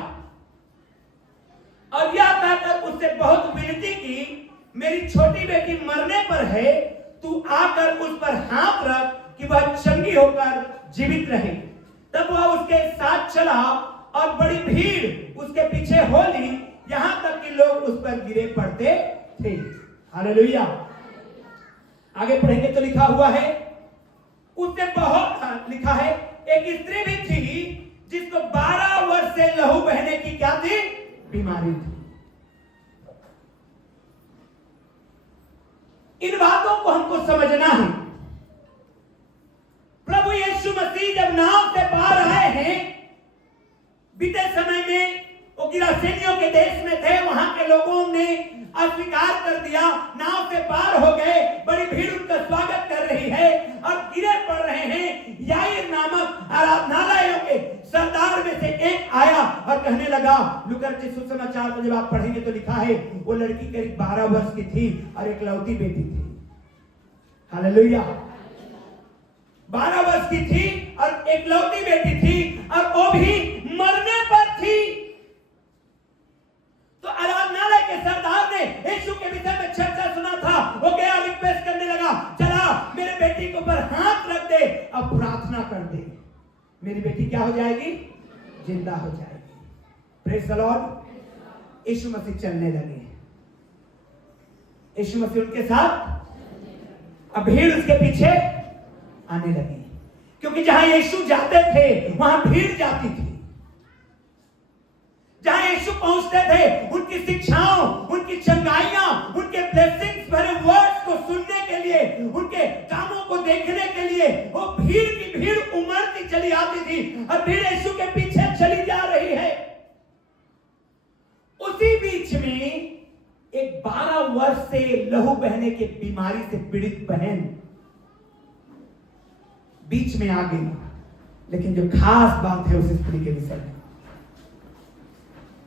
और यह कहकर उससे बहुत विनती की, मेरी छोटी बेटी मरने पर है, तू आकर उस पर हाथ रख कि वह चंगी होकर जीवित रहे। तब वह उसके साथ चला और बड़ी भीड़ उसके पीछे हो ली, यहां तक कि लोग उस पर गिरे पड़ते थे। हालेलुया। आगे पढ़ेंगे तो लिखा हुआ है, उससे बहुत लिखा है, एक स्त्री भी थी जिसको 12 वर्ष से लहू बहने की क्या थी? बीमारी थी। इन बातों को हमको समझना है। प्रभु यीशु मसीह जब नाव से पार आए हैं, बीते समय में वो गिरासेनियों के देश में थे, वहां के लोगों ने अस्वीकार कर दिया, नाव से पार हो गए, बड़ी भीड़ उनका स्वागत कर रही है और गिरे पड़ रहे हैं। याईर नामक आराधनालयों के सरदार में से एक आया और कहने लगा, लूका रचित सुसमाचार में जब आप पढ़ेंगे तो लिखा है, वो लड़की करीब 12 वर्ष की थी और एक लौती बेटी थी। हालेलुया। 12 वर्ष की थी और एक लौती बेटी थी और वो भी मरने पर थी। तो आराधनालय के सरदार ने यीशु के विषय में चर्चा सुना था, वो गया रिक्वेस्ट करने लगा, चला मेरे बेटी के ऊपर हाथ रख दे, अब प्रार्थना कर दे, मेरी बेटी क्या हो जाएगी? जिंदा हो जाएगी। Praise the lord. Yeshu Masih चलने लगे, यीशु मसीह उनके साथ, अब भीड़ उसके पीछे आने लगी, क्योंकि जहां यीशु जाते थे वहां भीड़ जाती थी। जहां यीशु पहुंचते थे, उनकी शिक्षाओं, उनकी चंगाइयां, उनके ब्लेसिंग्स भरे वर्ड्स को सुनने के लिए, उनके कामों को देखने के लिए वो भीड़ की भीड़ उमड़ती चली आती थी और भीड़ यीशु के पीछे चली जा रही है। उसी बीच में एक 12 वर्ष से लहू बहने की बीमारी से पीड़ित बहन बीच में आ गई। लेकिन जो खास बात है उस स्त्री के विषय में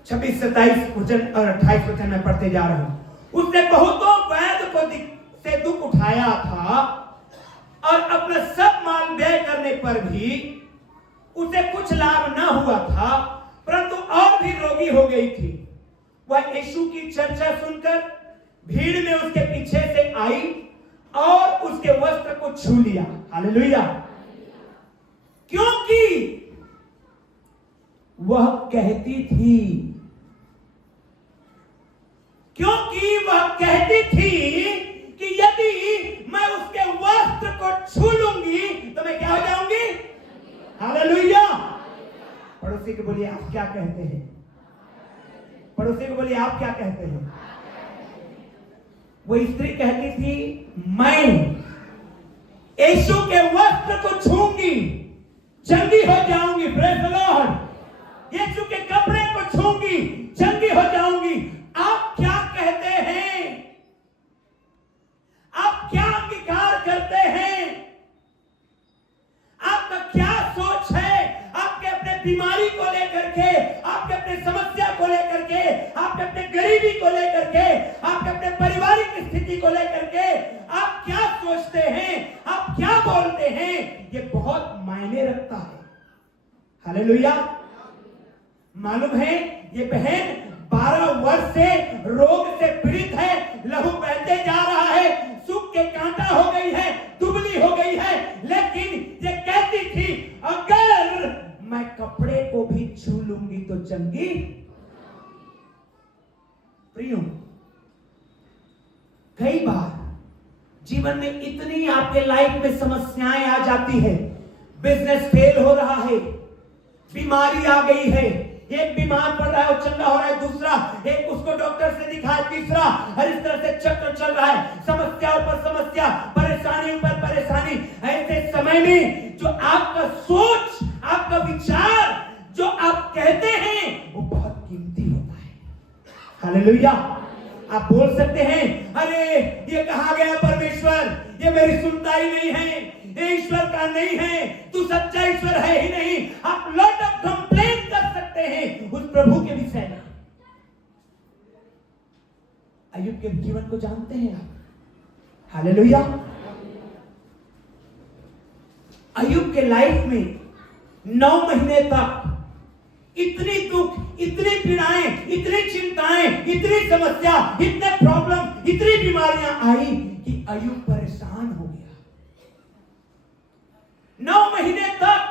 26, 27 वचन और 28 वचन में पढ़ते जा रहा हूं। उसने बहुतों वैद्य को से दुख उठाया था और अपना सब माल करने पर भी उसे कुछ लाभ न हुआ था, परंतु और भी रोगी हो गई थी। वह यीशु की चर्चा सुनकर भीड़ में उसके पीछे से आई और उसके वस्त्र को छू लिया। हालेलुया। क्योंकि वह कहती थी कि यदि मैं उसके वस्त्र को छू लूंगी तो मैं क्या हो जाऊंगी। हालेलुया। पड़ोसी को बोलिए आप क्या कहते हैं। पड़ोसी को बोलिए आप क्या कहते हैं। वो स्त्री कहती थी मैं यीशु के वस्त्र को छूंगी, चंगी हो जाऊंगी। Praise the lord. यीशु के कपड़े को छूंगी, चंगी हो जाऊंगी। आप क्या कहते हैं? आप क्या अंगीकार करते हैं? आपका क्या सोच है? आपके अपने बीमारी को लेकर के, आपके अपने समस्या को लेकर के, आपके अपने गरीबी को लेकर के, आपके अपने पारिवारिक स्थिति को लेकर के आप क्या सोचते हैं? आप क्या बोलते हैं? ये बहुत मायने रखता है। हालेलुया। मालूम है ये बहन 12 वर्ष से रोग से पीड़ित है, लहू बहते जा रहा है, सूख के कांटा हो गई है, दुबली हो गई है, लेकिन ये कहती थी अगर मैं कपड़े को भी छू लूंगी तो चंगी। प्रियो, कई बार जीवन में इतनी आपके लाइफ में समस्याएं आ जाती है, बिजनेस फेल हो रहा है, बीमारी आ गई है, एक बीमार पड़ रहा है और चंगा हो रहा है, दूसरा एक उसको डॉक्टर से दिखाए, तीसरा हर इस तरह से चक्र चल रहा है, समस्याओं पर समस्या, परेशानियों पर परेशानी। ऐसे समय में जो आपका सोच, आपका विचार, जो आप कहते हैं वो बहुत कीमती होता है। हालेलुया। आप बोल सकते हैं अरे ये कहा गया परमेश्वर ये मेरी सुनता ही नहीं है, ये ईश्वर का नहीं है, तू सच्चा ईश्वर है ही नहीं। आप लॉट ऑफ कंप्लेन कर सकते हैं उस प्रभु के विषय में। अय्यूब के जीवन को जानते हैं आप। हालेलुया। अय्यूब के लाइफ में 9 महीने तक इतनी दुख, इतनी पीड़ाएं, इतनी चिंताएं, इतनी समस्या, इतने प्रॉब्लम, इतनी बीमारियां आई कि अय्यूब परेशान हो गया। 9 महीने तक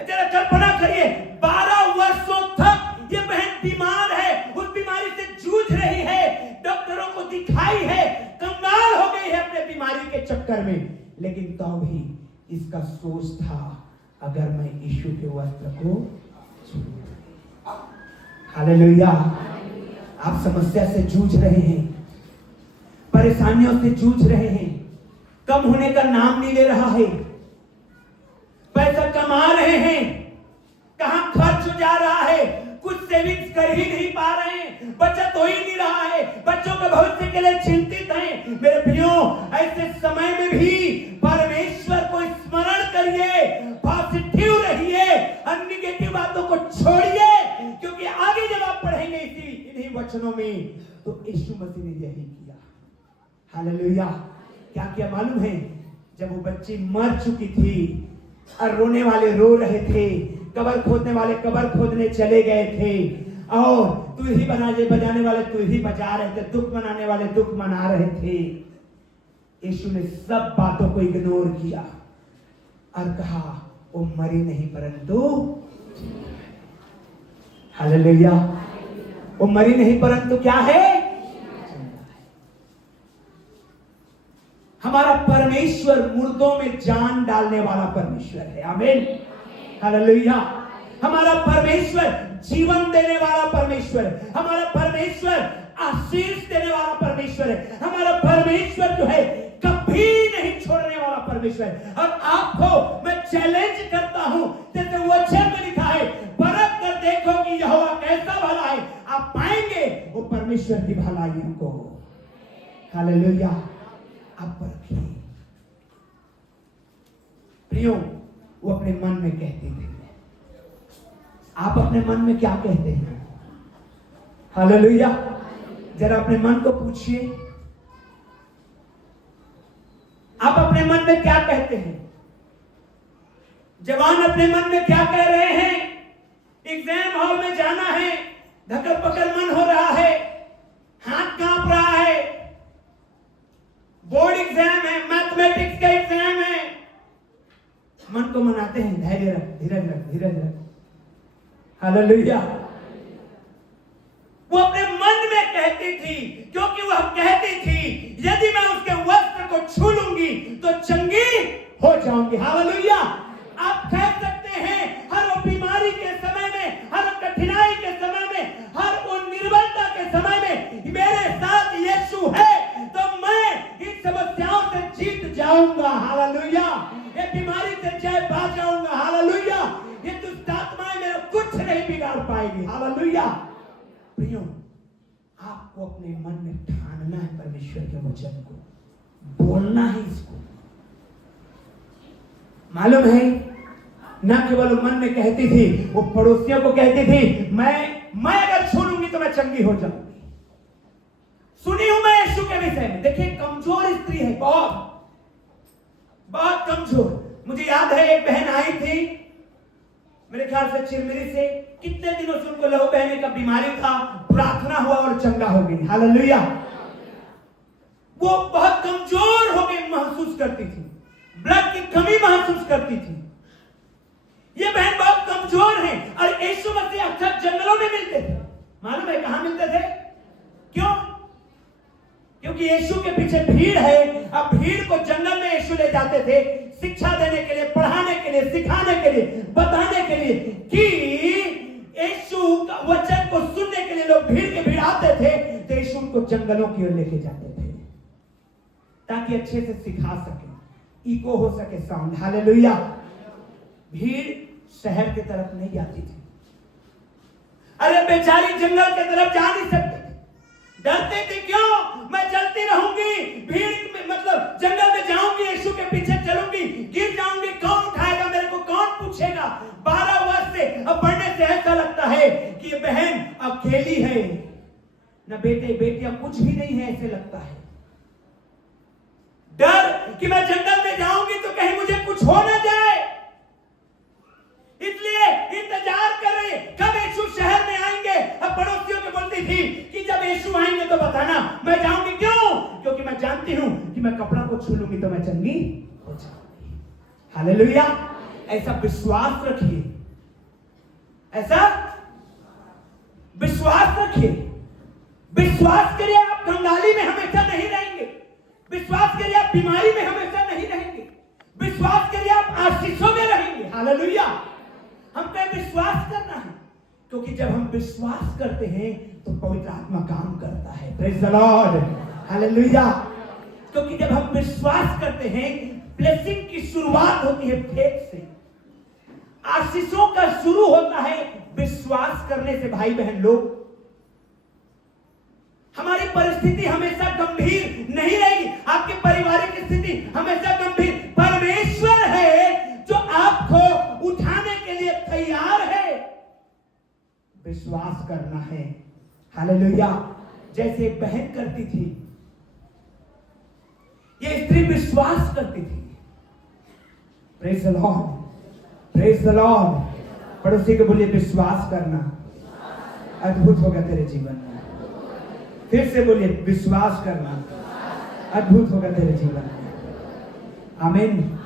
जरा कल्पना करिए, 12 वर्षों तक ये बहन बीमार है, उस बीमारी से जूझ रही है, डॉक्टरों को दिखाई है, कंगाल हो गई है अपने बीमारी के चक्कर में, लेकिन तो भी इसका सोच था अगर मैं यीशु के वस्त्र को छू। हालेलुया। आप समस्या से जूझ रहे हैं, परेशानियों से जूझ रहे हैं, कम होने का नाम नहीं ले रहा है, पैसा कमा रहे हैं, कहां खर्च हो जा रहा है, कुछ सेविंग्स कर ही नहीं पा रहे हैं, बचत हो ही नहीं रहा है, बच्चों के भविष्य के लिए चिंतित हैं। मेरे प्रियो, ऐसे समय में भी परमेश्वर को स्मरण करिए, पॉजिटिव रहिए, नेगेटिव बातों को छोड़िए, क्योंकि आगे जब आप पढ़ेंगे इन्हीं वचनों में तो यीशु मसीह ने यही किया। हालेलुया। क्या किया मालूम है? जब वो बच्ची मर चुकी थी और रोने वाले रो रहे थे, कब्र खोदने वाले कब्र खोदने चले गए थे, और तू ही बजाने वाले तू ही बजा रहे थे, दुख मनाने वाले दुख मना रहे थे। यीशु ने सब बातों को इग्नोर किया और कहा वो मरी नहीं परंतु, हालेलुया, वो मरी नहीं परंतु क्या है? हमारा परमेश्वर मुर्दों में जान डालने वाला परमेश्वर है। आमीन। हालेलुया। हमारा परमेश्वर जीवन देने वाला परमेश्वर है, हमारा परमेश्वर आशीष देने वाला परमेश्वर है, हमारा परमेश्वर जो है कभी नहीं छोड़ने वाला परमेश्वर है। और आपको मैं चैलेंज करता हूं, जैसे वचन में लिखा है, परख कर देखो कि यहोवा कैसा भला है, आप पाएंगे वो परमेश्वर की भलाइयों को। हालेलुया। आप परखिए। प्रियो, वो अपने मन में कहते थे, आप अपने मन में क्या कहते हैं? हालेलुया। जरा अपने मन को पूछिए, आप अपने मन में क्या कहते हैं, जवान अपने मन में क्या कह रहे हैं। एग्जाम हॉल में जाना है, धक्कर पकड़ मन हो रहा है, हाथ कांप रहा है, बोर्ड एग्जाम है, मैथमेटिक्स का एग्जाम है, मन को मनाते हैं, धैर्य रख, धीरज रख, धीरज रख। हालेलुया। वो अपने मन में कहती थी, क्योंकि वह कहती थी यदि मैं उसके वस्त्र को छू लूंगी तो चंगी हो जाऊंगी। हालेलुया। आप कह सकते हैं हर वो बीमारी के समय में, हर कठिनाई के समय में, हर वो निर्बलता के समय में मेरे साथ यीशु है तो मैं इन समस्याओं से जीत जाऊंगा। हालेलुया। ये बीमारी से जय पा जाऊंगा। हालेलुया। ये दुष्ट आत्माएं मेरा कुछ नहीं बिगाड़ पाएगी। हालेलुया। प्रियो, आपको अपने मन में ठानना है परमेश्वर के वचन को, बोलना है इसको। मालूम है, ना केवल मन में कहती थी, वो पड़ोसियों को कहती थी मैं अगर छू लूंगी तो मैं चंगी हो जाऊंगी। सुनी हूं मैं यीशु के विषय में। देखिए, कमजोर स्त्री है, बहुत कमजोर। मुझे याद है एक बहन आई थी, मेरे ख्याल से चिरमिरी से, कितने दिनों से उनको लहू बहने का बीमारी था, प्रार्थना हुआ और चंगा हो गई। हालेलुया। वो बहुत कमजोर हो गई महसूस करती थी, ब्लड की कमी महसूस करती थी। ये बहन बहुत कमजोर है और यीशु मसीह अक्सर जंगलों में मिलते थे। मालूम है कहां मिलते थे? क्यों? क्योंकि यीशु के पीछे भीड़ है। अब भीड़ को जंगल में यीशु ले जाते थे, शिक्षा देने के लिए, पढ़ाने के लिए, सिखाने के लिए, बताने के लिए कि यीशु का वचन को सुनने के लिए लोग भीड़ के भीड़ आते थे, तो यीशु उनको जंगलों की ओर लेके जाते थे ताकि अच्छे से सिखा सके, इको हो सके साउंड। हालेलुया। भीड़ शहर की तरफ नहीं जाती थी। अरे बेचारी जंगल की तरफ जा नहीं सकती थी, डरती थी। क्यों? मैं चलती रहूंगी, भीड़ में मतलब जंगल में जाऊंगी, यीशु के पीछे चलूंगी, गिर जाऊंगी, कौन उठाएगा मेरे को, कौन पूछेगा। 12 वर्ष से अब पढ़ने से ऐसा लगता है कि ये बहन अकेली है, न बेटे बेटियां कुछ भी नहीं है, ऐसे लगता है। डर कि मैं जंगल में जाऊंगी तो कहीं मुझे कुछ हो ना जाए, इसलिए इंतजार कर रही है कब यीशु शहर में आएंगे। अब पड़ोसियों को बोलती थी कि जब यीशु आएंगे तो बताना, मैं जाऊंगी। क्यों? क्योंकि मैं जानती हूं कि मैं कपड़ा को छू लूंगी तो मैं चंगी हो जाऊंगी। हालेलुया। ऐसा विश्वास रखिए, ऐसा विश्वास रखिए। विश्वास करिए, आप कंगाली में हमेशा नहीं रहेंगे। विश्वास करिए, आप बीमारी में हमेशा नहीं रहेंगे। विश्वास करिए, आप आशीषों में रहेंगे। हालेलुया। हमको विश्वास करना है, क्योंकि जब हम विश्वास करते हैं तो पवित्र आत्मा काम करता है। Praise the Lord. हालेलुया। क्योंकि जब हम विश्वास करते हैं, ब्लेसिंग की शुरुआत होती है फेथ से, आशीषों का शुरू होता है विश्वास करने से। भाई बहन लोग, हमारी परिस्थिति हमेशा गंभीर नहीं रहेगी, आपकी पारिवारिक स्थिति हमेशा गंभीर। परमेश्वर है जो आपको उठाने के लिए तैयार है। विश्वास करना है। हालेलुया। जैसे एक बहन करती थी, ये स्त्री विश्वास करती थी। Praise the Lord, praise the Lord. पड़ोसी को बोलिए विश्वास करना अद्भुत होगा तेरे जीवन में। फिर से बोलिए विश्वास करना अद्भुत होगा तेरे जीवन में। आमीन।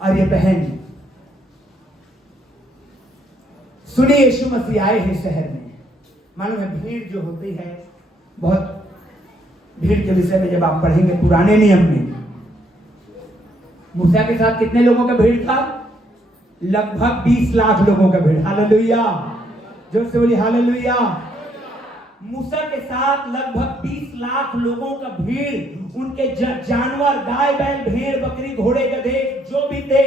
और ये बहन सुनिए, यीशु मसीह आए हैं शहर में। मालूम है भीड़ जो होती है, बहुत भीड़ के विषय में जब आप पढ़ेंगे पुराने नियम में, मूसा के साथ कितने लोगों का भीड़ था? लगभग 20 लाख लोगों का भीड़। हालेलुया। जोर से बोलिए हालेलुया। मूसा के साथ लगभग 20 लाख लोगों का भीड़, उनके जानवर, गाय बैल भेड़ बकरी घोड़े गधे जो भी थे,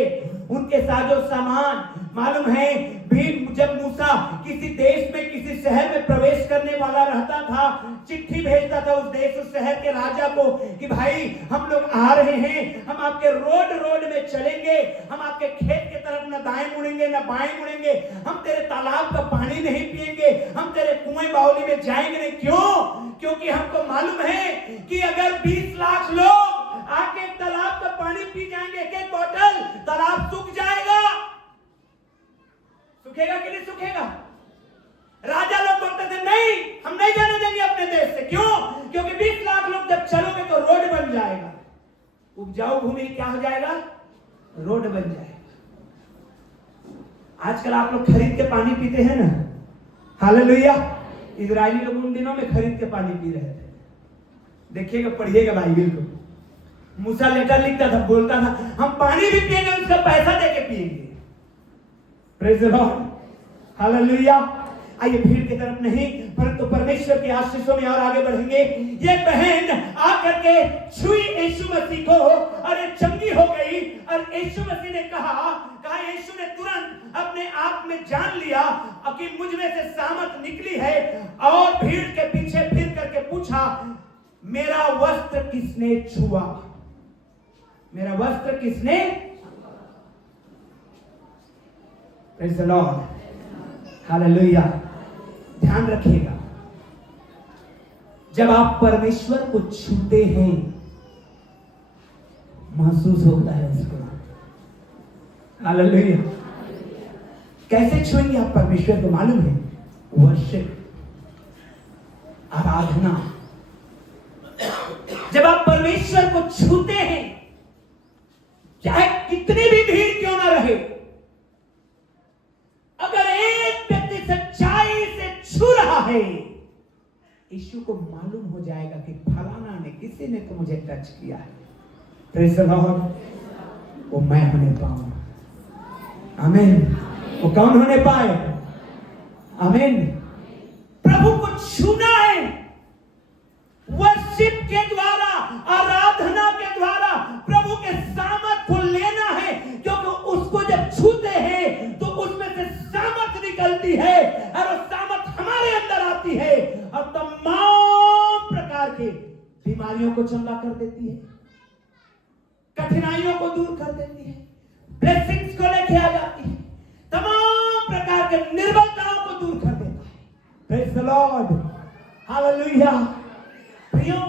उनके साजो सामान। मालूम है भीड़, जब मूसा किसी देश में किसी शहर में प्रवेश करने वाला रहता था, चिट्ठी भेजता था उस देश उस शहर के राजा को कि भाई हम लोग आ रहे हैं, हम आपके रोड में चलेंगे, हम आपके खेत की तरफ न दाएं मुड़ेंगे न बाएं मुड़ेंगे, हम तेरे तालाब का पानी नहीं पिएंगे, हम तेरे कुएं बावली में जाएंगे नहीं। क्यों? क्योंकि हमको मालूम है कि अगर 20 लाख लोग आके तालाब का पानी पी जाए रखेगा। राजा लोग बोलते थे नहीं, हम नहीं जाने देंगे अपने देश से। क्यों? क्योंकि 20 लाख लोग जब चलोगे तो रोड बन जाएगा, उपजाऊ भूमि क्या हो जाएगा? रोड बन जाएगा। आजकल आप लोग खरीद के पानी पीते हैं ना, हालेलुया। इजरायली लोग उन दिनों में खरीद के पानी पी रहे थे। देखिएगा, पढ़िएगा बाइबल को। मूसा लेटर लिखता था, बोलता था हम पानी भी पिएंगे, उसका पैसा देके पिएंगे। Praise the Lord, hallelujah. आइए भीड़ की तरफ नहीं, परंतु परमेश्वर के आशीषों में और आगे बढ़ेंगे। ये बहन आकर के छुई यीशु मसीह को और ये चंगी हो गई। और यीशु मसीह ने कहा यीशु ने तुरंत अपने आप में जान लिया कि मुझ में से सामर्थ निकली है, और भीड़ के पीछे फिर करके पूछा मेरा वस्त्र किसने छुआ? मेरा वस्त्र किसने? Praise the Lord, hallelujah. ध्यान रखिएगा, जब आप परमेश्वर को छूते हैं महसूस होता है उसको। हालेलुया। कैसे छुएंगे आप परमेश्वर को? मालूम है? वर्शिप, आराधना। जब आप परमेश्वर को छूते हैं, चाहे कितनी भी भीड़ क्यों ना रहे, अगर एक व्यक्ति सच्चाई से छू रहा है, यीशु को मालूम हो जाएगा कि फलाना ने, किसी ने तो मुझे टच किया है। प्रेज़ द लॉर्ड, वो मैं होने पाऊं। आमीन। वो कौन होने पाए? आमीन। प्रभु को छूना है वर्शिप के द्वारा, आराधना के द्वारा प्रभु के सामर्थ को लेना है, क्योंकि उसको जब छूते हैं तो उसमें से सामर्थ निकलती है और वो सामर्थ हमारे अंदर आती है और तमाम प्रकार के बीमारियों को चंगा कर देती है, कठिनाइयों को दूर कर देती है, ब्लेसिंग्स को लेके आ जाती है, तमाम प्रकार के निर्बलताओं को दूर कर देता है। Praise the Lord, hallelujah. प्रियो,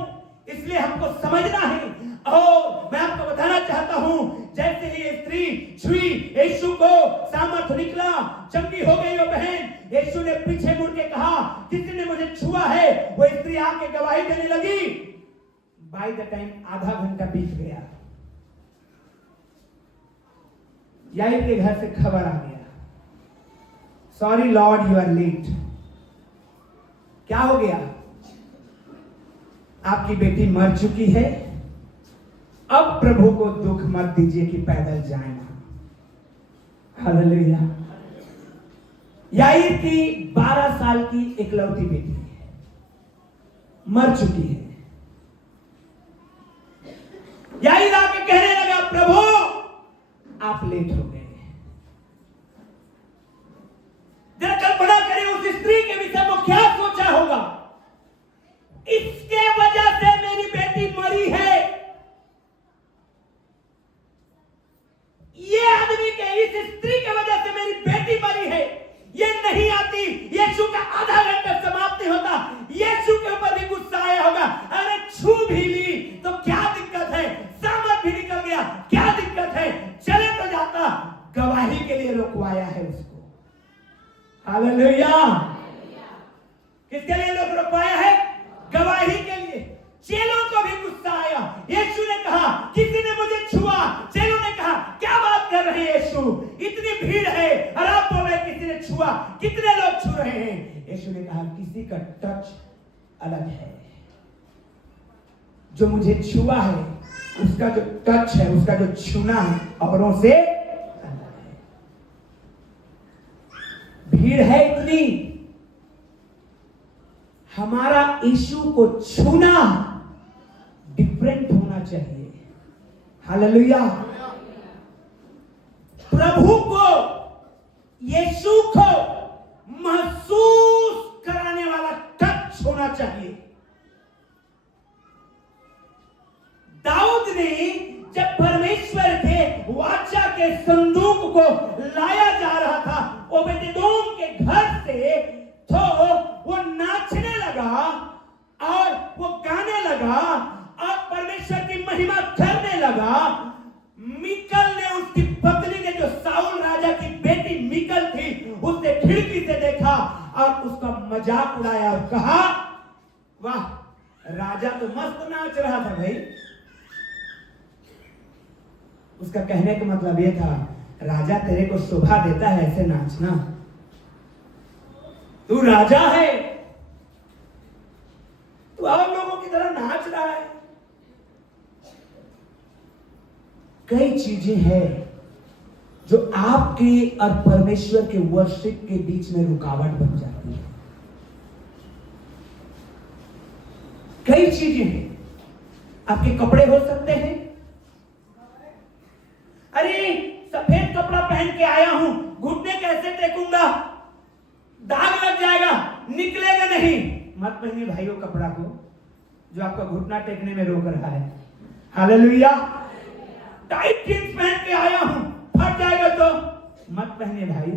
इसलिए हमको समझना है। और मैं आपको बताना चाहता हूं, जैसे ही ये स्त्री छुई यीशु को, सामर्थ निकला, चंगी हो गई वो बहन। यीशु ने पीछे मुड़ के कहा किसी ने मुझे छुआ है। वो स्त्री आके गवाही देने लगी। बाय द टाइम आधा घंटा बीत गया, याई के घर से खबर आ गया, sorry Lord you are late. क्या हो गया? आपकी बेटी मर चुकी है, अब प्रभु को दुख मत दीजिए कि पैदल जाएगा। हालेलुया। याईर की 12 साल की इकलौती बेटी है, मर चुकी है। याईर आके कहने लगा प्रभु आप लेट हो गए। जरा कल्पना करें उस स्त्री के विषय में क्या सोचा होगा। इसके वजह से मेरी बेटी मरी है। ये आदमी के, इस स्त्री के वजह से मेरी बेटी मरी है। ये नहीं आती, यीशु का आधा घंटा समाप्त नहीं होता, यीशु के ऊपर भी गुस्सा आया होगा। अरे छू भी ली तो क्या दिक्कत है, सामर्थ भी निकल गया, क्या दिक्कत है, चले तो जाता। गवाही के लिए रुकवाया है उसको। हालेलुया। किसके लिए लोग रुकवाया है? गवाही के लिए। चेलों को भी गुस्सा आया। यीशु ने कहा किसी ने मुझे छुआ। चेलों ने कहा क्या बात कर रहे हैं यीशु, इतनी भीड़ है और आप बोल रहे किसी ने छुआ। कितने लोग छू रहे हैं? यीशु ने कहा किसी का टच अलग है। जो मुझे छुआ है उसका जो टच है, उसका जो छूना है औरों से अलग है। भीड़ है इतनी, हमारा यीशु को छूना डिफरेंट होना चाहिए। हालेलुया। प्रभु को, यीशु को महसूस कराने वाला टच होना चाहिए। दाऊद ने जब परमेश्वर के वाचा के संदूक को लाया जा रहा था ओबेदेदोम के घर से, तो वो नाचने लगा और वो गाने लगा और परमेश्वर की महिमा करने लगा। मिकल ने, उसकी पत्नी ने, जो साउल राजा की बेटी मिकल थी, उसने खिड़की से मजाक उड़ाया और कहा, वाह राजा तो मस्त नाच रहा था भाई। उसका कहने का मतलब यह था, राजा तेरे को शोभा देता है ऐसे नाचना, तू राजा है, तू और लोगों की तरह नाच रहा है। कई चीजें हैं जो आपके और परमेश्वर के वर्शिप के बीच में रुकावट बन जाती है। कई चीजें हैं, आपके कपड़े हो सकते हैं, अरे सफेद कपड़ा पहन के आया हूं, घुटने कैसे टेकूंगा, दाग लग जाएगा, निकलेगा नहीं। मत पहनिए भाइयों कपड़ा को जो आपका घुटना टेकने में रोक रहा है। हालेलुया। टाइट जींस पहन के आया हूं, फट जाएगा तो मत पहनिए भाई।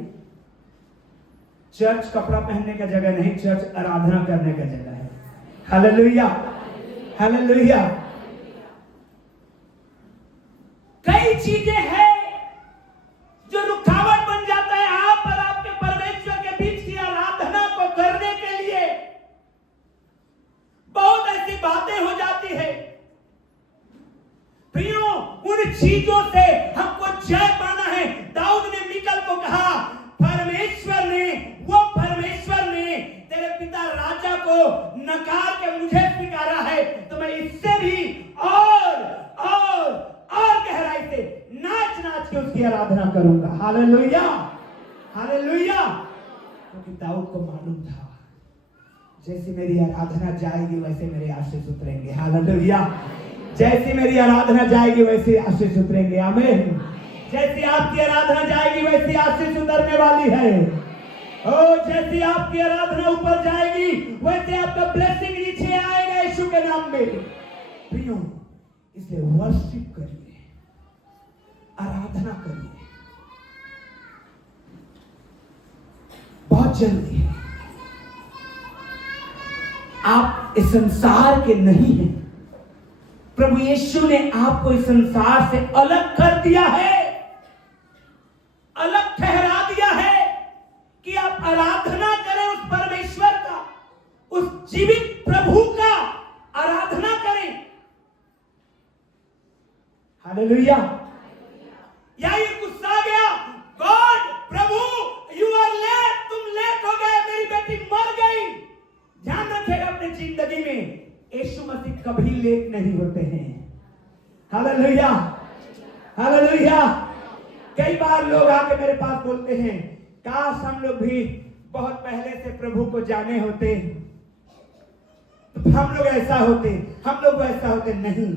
चर्च कपड़ा पहनने का जगह नहीं, चर्च आराधना करने का जगह है। Hallelujah, hallelujah. कई चीजें हैं जो रुकावट बन जाता है आप और आपके परमेश्वर के बीच की आराधना को करने के लिए। बहुत ऐसी बातें हो जाती है प्रियो, उन चीजों से हमको जय पाना है। दाऊद ने मीकल को कहा, परमेश्वर ने तेरे पिता राजा को नकार के मुझे स्वीकारा है, तो मैं इससे भी और गहराई से नाच नाच के उसकी आराधना करूंगा। Hallelujah, hallelujah. क्योंकि दाऊद को मालूम था, जैसी मेरी आराधना जाएगी वैसे मेरे आशीष उतरेंगे। हालेलुया। जैसी मेरी आराधना जाएगी वैसे आशीष उतरेंगे। आमीन। जैसी आपकी आराधना जाएगी वैसी आशीष उतरने वाली है। ओ जैसी आपकी आराधना ऊपर जाएगी वैसे आपका ब्लेसिंग नीचे आएगा यीशु के नाम में। प्रियो, इसलिए वर्शिप करिए, आराधना करिए, बहुत जल्दी है। आप इस संसार के नहीं हैं। प्रभु यीशु ने आपको इस संसार से अलग कर दिया है, अलग ठहरा दिया है कि आप आराधना करें उस परमेश्वर का, उस जीवित प्रभु का आराधना करें। हालेलुया। याईर गुस्सा गया, गॉड प्रभु यू आर लेट, तुम लेट हो गए, मेरी बेटी मर गई। ध्यान रखिएगा अपनी जिंदगी में, यीशु मसीह कभी लेट नहीं होते हैं। Hallelujah, hallelujah. कई बार लोग आके मेरे पास बोलते हैं, काश हम लोग भी बहुत पहले से प्रभु को जाने होते, तो हम लोग ऐसा होते, हम लोग वैसा होते। नहीं,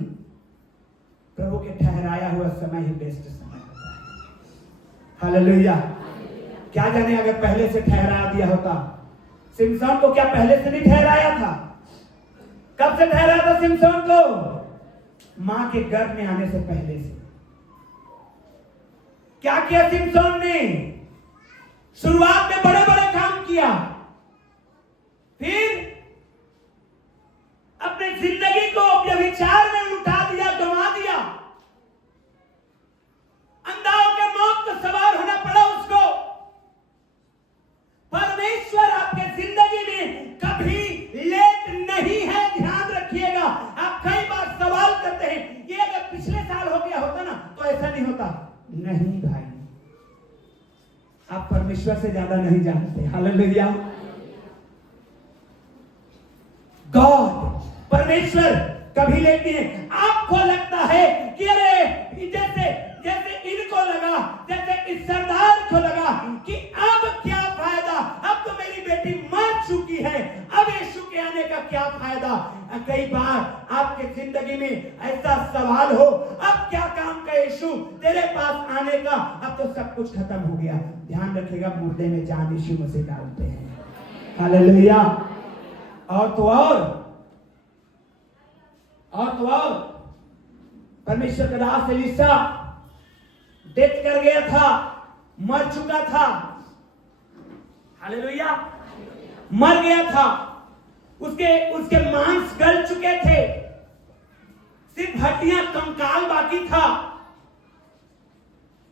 प्रभु के ठहराया हुआ समय ही बेस्ट समय होता है। हालेलुया। क्या जाने अगर पहले से ठहरा दिया होता। सिमसोन को क्या पहले से नहीं ठहराया था? कब से ठहराया था सिमसोन को? मां के गर्भ में आने से पहले से। क्या किया सिमसोन ने? शुरुआत में बड़े बड़े काम किया, फिर अपने जिंदगी को व्यभिचार में उठा दिया, गंवा दिया। अंधाओं के मौत को सवार होना पड़ा उसको। परमेश्वर आपके जिंदगी में कभी लेट नहीं है, ध्यान रखिएगा। आप कई बार सवाल करते हैं, ये अगर पिछले साल हो गया होता ना तो ऐसा नहीं होता। नहीं भाई, आप परमेश्वर से ज्यादा नहीं जानते। हालेलुया। गॉड, परमेश्वर कभी लेट नहीं है। आपको लगता है कि अरे जैसे इनको लगा, जैसे इस सरदार को लगा कि अब क्या फायदा, अब तो मेरी बेटी मर चुकी है, अब यीशु के आने का क्या फायदा। कई बार आपके जिंदगी में ऐसा सवाल हो, अब क्या काम का यीशु तेरे पास आने का, अब तो सब कुछ खत्म हो गया। ध्यान रखिएगा, मुर्दे में जान यीशु मसीह डालते हैं। हालेलुया। और तो और परमेश्वर का दास एलीशा डेथ कर गया था, मर चुका था। हालेलुया। मर गया था, उसके मांस गल चुके थे, सिर्फ हड्डियां, कंकाल बाकी था।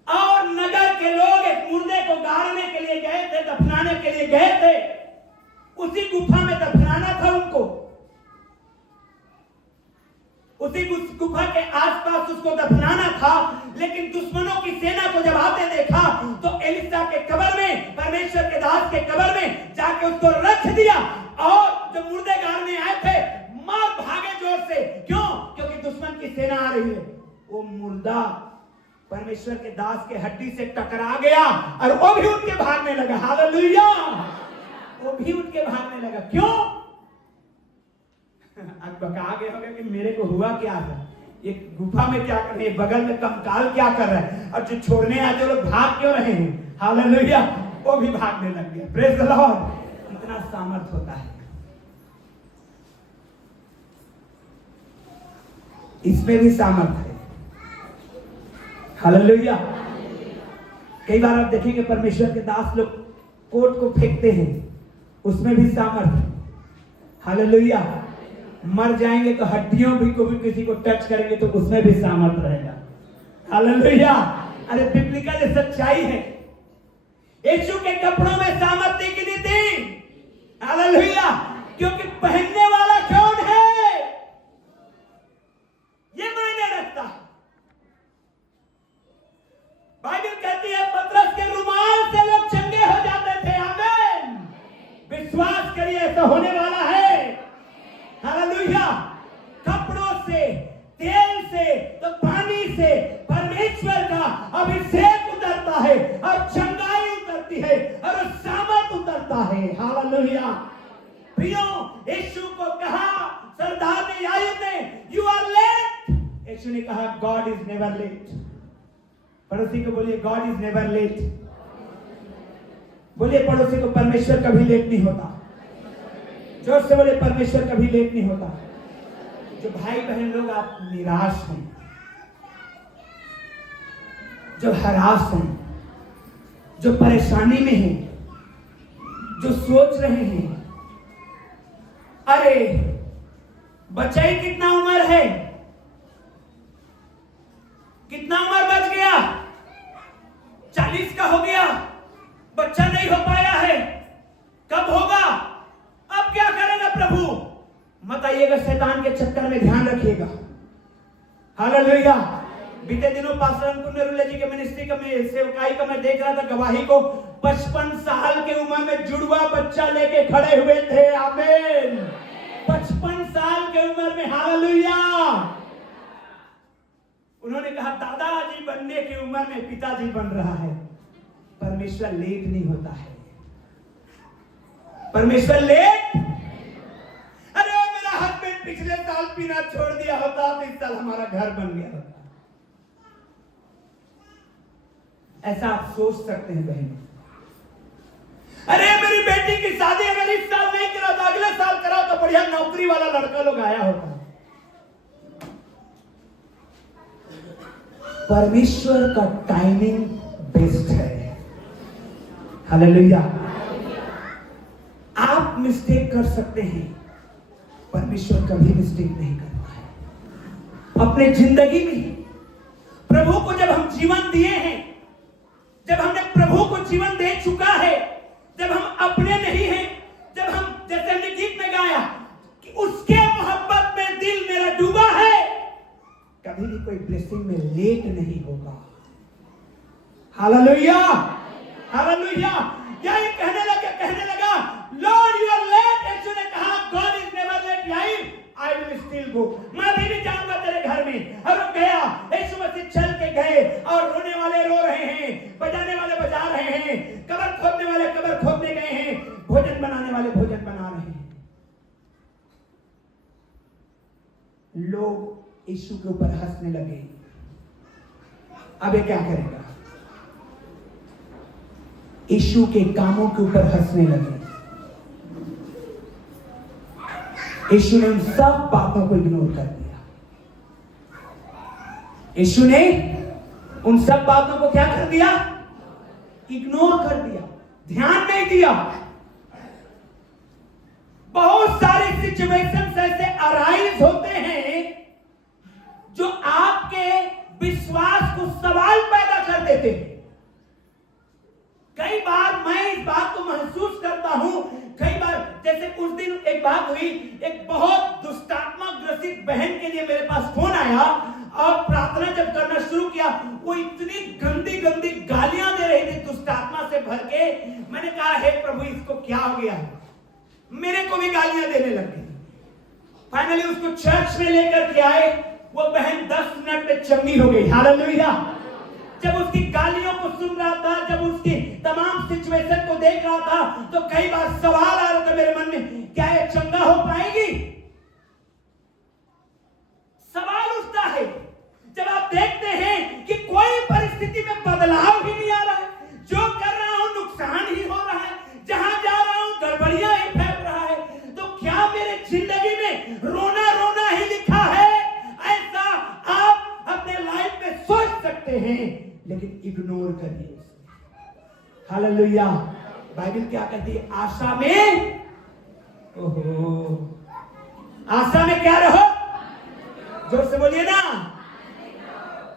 और नगर के लोग एक मुर्दे को गाड़ने के लिए गए थे, दफनाने के लिए गए थे। उसी गुफा में दफनाना था उनको, उसी गुफा के आसपास उसको दफनाना था। लेकिन दुश्मनों की सेना को जब आते देखा तो एलिशा के कब्र में, परमेश्वर के दास के कब्र में जाके उसको रख दिया। और जो मुर्दे गाड़ने आए थे मार भागे जोर से। क्यों? क्योंकि दुश्मन की सेना आ रही है। वो मुर्दा परमेश्वर के दास के हड्डी से टकरा गया और वो भी उठ के भागने लगा। हालेलुया! वो भी उठ के भागने लगा। क्यों? अब बका गए होंगे कि मेरे को हुआ क्या है, ये गुफा में क्या कर रहे हैं, बगल में कंकाल क्या कर रहा है, और जो छोड़ने आते लोग भाग क्यों रहे हैं। हालेलुया! वो भी भागने लग गया। Praise the Lord! इतना सामर्थ होता है, इसमें भी सामर्थ है। हालेलुया! कई बार आप देखेंगे परमेश्वर के दास लोग कोट को फेंकते हैं, उसमें भी सामर्थ है। हालेलुया! मर जाएंगे तो हड्डियों भी को भी किसी को टच करेंगे तो उसमें भी सामर्थ रहेगा। हालेलुया! अरे बिब्लिकल ये सच्चाई है। यीशु के कपड़ों में सामर्थ्य की थी। हालेलुया! क्योंकि पहनने वाला कौन है ये मायने रखता है। बाइबल कहती है पतरस के रुमाल से लोग चंगे हो जाते थे। आमीन! विश्वास करिए ऐसा होने वाला है। हालेलुया! कपड़ों से, तेल से, तो पानी से परमेश्वर का अभिषेक उतरता है और चंगाई उतरती है और सामर्थ उतरता है। हालेलुया! प्रियो, यीशु को कहा सरदार ने, याजक ने, यू आर लेट। यीशु ने कहा गॉड इज नेवर लेट। पड़ोसी को बोलिए गॉड इज नेवर लेट। बोलिए पड़ोसी को परमेश्वर कभी लेट नहीं होता। जोर से बोले परमेश्वर कभी लेट नहीं होता। जो भाई बहन लोग आप निराश हैं, जो हरास हैं, जो परेशानी में हैं, जो सोच रहे हैं अरे बच्चा ही कितना उम्र है, कितना उम्र बच गया, 40 का हो गया, बच्चा नहीं हो पाया है, कब होगा, अब क्या करेगा प्रभु। मत आइएगा शैतान के चक्कर में, ध्यान रखिएगा। हालेलुया! बीते दिनों पास्टर अंकुर नरुले जी के मिनिस्ट्री का में सेवकाई का मैं देख रहा था गवाही को। 55 साल के उम्र में जुड़वा बच्चा लेके खड़े हुए थे। आमीन! 55 साल के उम्र में। हालेलुया! उन्होंने कहा दादाजी बनने की उम्र में पिताजी बन रहा है। परमेश्वर लेट नहीं होता है। परमेश्वर लेट, अरे मेरा हस्बैंड पिछले साल पीना छोड़ दिया होता तो इस साल हमारा घर बन गया होता। ऐसा आप सोच सकते हैं बहन। अरे मेरी बेटी की शादी अगर इस साल नहीं करा तो अगले साल कराओ तो बढ़िया नौकरी वाला लड़का लोग आया होता। परमेश्वर का टाइमिंग बेस्ट है। हालेलुया! आप मिस्टेक कर सकते हैं, परमेश्वर कभी मिस्टेक नहीं करता है। अपने जिंदगी में प्रभु को जब हम जीवन दिए हैं, जब हमने प्रभु को जीवन दे चुका है, जब हम अपने नहीं हैं, जब हम जैसे हमने गीत में गाया कि उसके मोहब्बत में दिल मेरा डूबा है, कभी भी कोई ब्लेसिंग में लेट नहीं होगा। हालेलुया! हालेलुया! यही कहने लगा Lord you are late. Yeshu ने कहा God is never late, I will still go. मैं भी जाऊंगा तेरे घर में। और वो गया। यीशु मसीह चल के गए और रोने वाले रो रहे हैं, बजाने वाले बजा रहे हैं, कब्र खोदने वाले कब्र खोदने गए हैं, भोजन बनाने वाले भोजन बना रहे हैं। लोग यीशु के ऊपर हंसने लगे। अब ये क्या करेगा? यीशु के कामों के ऊपर हंसने लगे। यीशु ने उन सब बातों को इग्नोर कर दिया। यीशु ने उन सब बातों को क्या कर दिया? इग्नोर कर दिया, ध्यान नहीं दिया। बहुत सारे सिचुएशंस ऐसे अराइज होते हैं जो आपके विश्वास को सवाल पैदा कर देते हैं। कई बार मैं इस बात को महसूस करता हूं, कई बार जैसे एक बात हुई, एक बहुत दुष्टात्मा ग्रसित बहन के लिए मेरे पास फोन आया और प्रार्थना जब करना शुरू किया, वो इतनी गंदी गंदी गालियां दे रही थी दुष्टात्मा से भर के। मैंने कहा हे प्रभु इसको क्या हो गया है, मेरे को भी गालियां देने लग गई। फाइनली उसको चर्च में लेकर के आए, वो बहन 10 मिनट में चंगी हो गई। हालेलुया। जब उसकी गालियों को सुन रहा था, जब उसकी तमाम सिचुएशन को देख रहा था, तो कई बार सवाल आ रहा था मेरे मन में, क्या ये चंगा हो पाएगी? सवाल उठता है जब आप देखते हैं कि कोई परिस्थिति में बदलाव ही नहीं आ रहा है, जो कर रहा हूं नुकसान ही हो रहा है, जहां जा रहा हूं गड़बड़ियां ही फैल रहा है, तो क्या मेरे जिंदगी में रोना रोना ही लिखा है? ऐसा आप अपने लाइफ में सोच सकते हैं, लेकिन इग्नोर करिए। हालेलुया। बाइबल क्या कहती है? आशा में, ओहो, आशा में क्या रहो? जोर से बोलिए ना,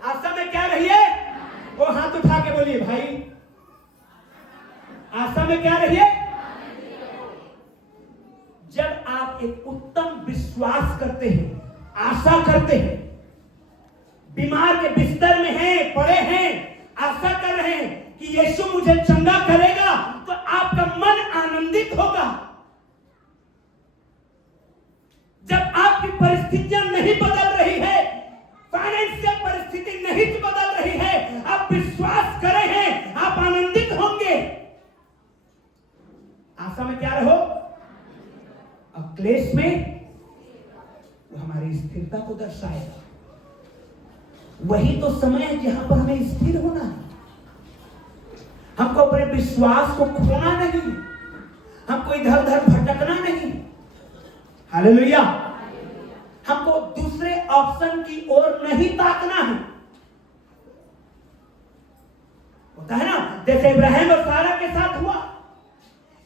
आशा में क्या रहिए? वो हाथ उठा के बोलिए भाई, आशा में क्या रहिए? जब आप एक उत्तम विश्वास करते हैं, आशा करते हैं, बीमार के बिस्तर में हैं, पड़े हैं, आशा कर रहे हैं कि यीशु मुझे चंगा करेगा, तो आपका मन आनंदित होगा। जब आपकी परिस्थितियां नहीं बदल रही है, फाइनेंशियल परिस्थिति नहीं बदल रही है, आप विश्वास करे हैं, आप आनंदित होंगे। आशा में क्या रहो? अब क्लेश में वो हमारी स्थिरता को दर्शाएगा। वही तो समय है जहां पर हमें स्थिर होना है। हमको अपने विश्वास को खोना नहीं, हमको इधर उधर भटकना नहीं। हालेलुया। हमको दूसरे ऑप्शन की ओर नहीं ताकना है। होता है ना, जैसे इब्राहिम और सारा के साथ हुआ।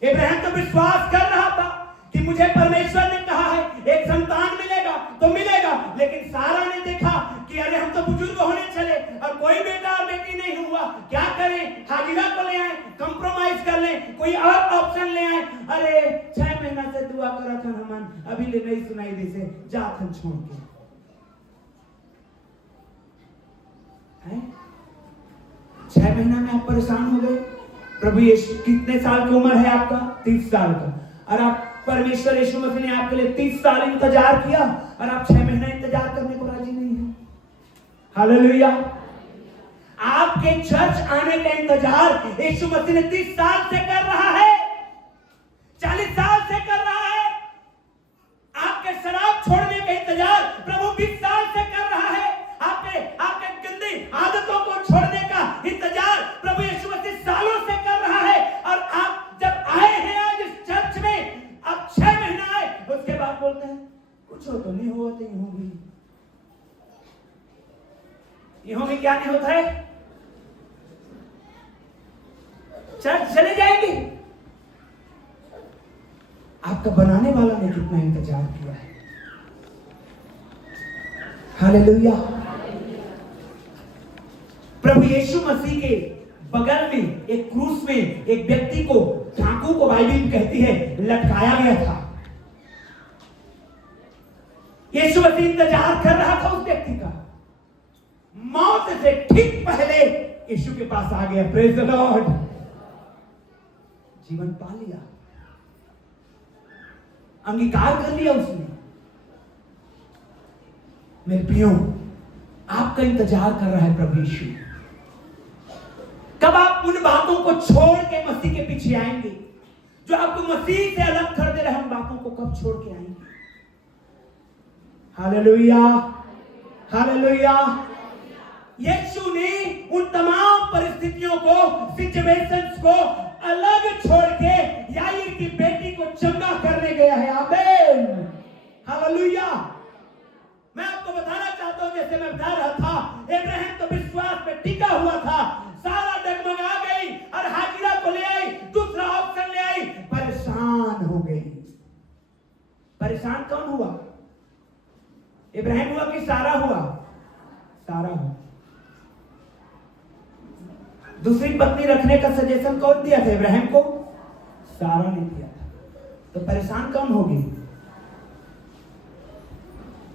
इब्राहिम तो विश्वास कर रहा था कि मुझे परमेश्वर ने कहा है एक संतान मिलेगा तो मिलेगा, लेकिन सारा ने देखा कि अरे हम तो बुजुर्ग होने चले और कोई बेटा और बेटी नहीं हुआ, क्या करें? हाजिरा को ले आए, कंप्रोमाइज कर लें, कोई और ऑप्शन ले आए। अरे 6 महीना से दुआ करा था हमन, अभी ले नहीं सुनाई दी से, जा थन छोड़ के। है 6 महीना में आप परेशान हो गए। प्रभु यीशु, कितने साल की उम्र है आपका? 30 साल का। और आप परमेश्वर यीशु मसीह ने आपके लिए 30 साल इंतजार किया और आप 6 महीना इंतजार करने को राजी नहीं है। हालेलुया। आपके चर्च आने का इंतजार यीशु मसीह ने 30 साल से कर रहा है, 40 साल से कर रहा है। आपके शराब छोड़ने का इंतजार प्रभु 20 साल से कर रहा है। आपके गंदी आदतों को छोड़ने का इंतजार प्रभु यीशु मसीह सालों से कर रहा है। और आप जब आए हैं आज इस चर्च में, आप 6 महीना आए, उसके बाद बोलते हैं कुछ हो तो नहीं हुआ, तो यूं भी यूं भी क्या नहीं होता है, चर्च चले जाएंगे। आपका बनाने वाला ने कितना इंतजार किया है। हालेलुया। प्रभु यीशु मसीह के बगल में एक क्रूस में एक व्यक्ति को, चाकू को बाइबल कहती है, लटकाया गया था। यीशु मसीह इंतजार कर रहा था उस व्यक्ति का। मौत से ठीक पहले यीशु के पास आ गया। Praise the Lord. जीवन पा लिया, अंगीकार कर लिया उसने। मेरे प्रियो, आपका इंतजार कर रहा है प्रभु यीशु। कब आप उन बातों को छोड़ के मसीह के पीछे आएंगे जो आपको मसीह से अलग कर दे रहे हैं? उन बातों को कब छोड़ के आएंगे? Hallelujah, hallelujah. यीशु ने उन तमाम परिस्थितियों को, सिचुएशंस को अलग छोड़ के याईर की बेटी को चंगा करने गया है। आमीन, हालेलुया। मैं आपको बताना चाहता हूं, जैसे मैं बता रहा था, इब्राहिम तो विश्वास पे टिका हुआ था। सारा डगमगा गई और हाजिरा को ले आई, दूसरा ऑप्शन ले आई, परेशान हो गई। परेशान कौन हुआ? इब्राहिम हुआ कि सारा हुआ? सारा हुआ। दूसरी पत्नी रखने का सजेशन कौन दिया था इब्राहिम को? सारा ने दिया था। तो परेशान कौन होगी?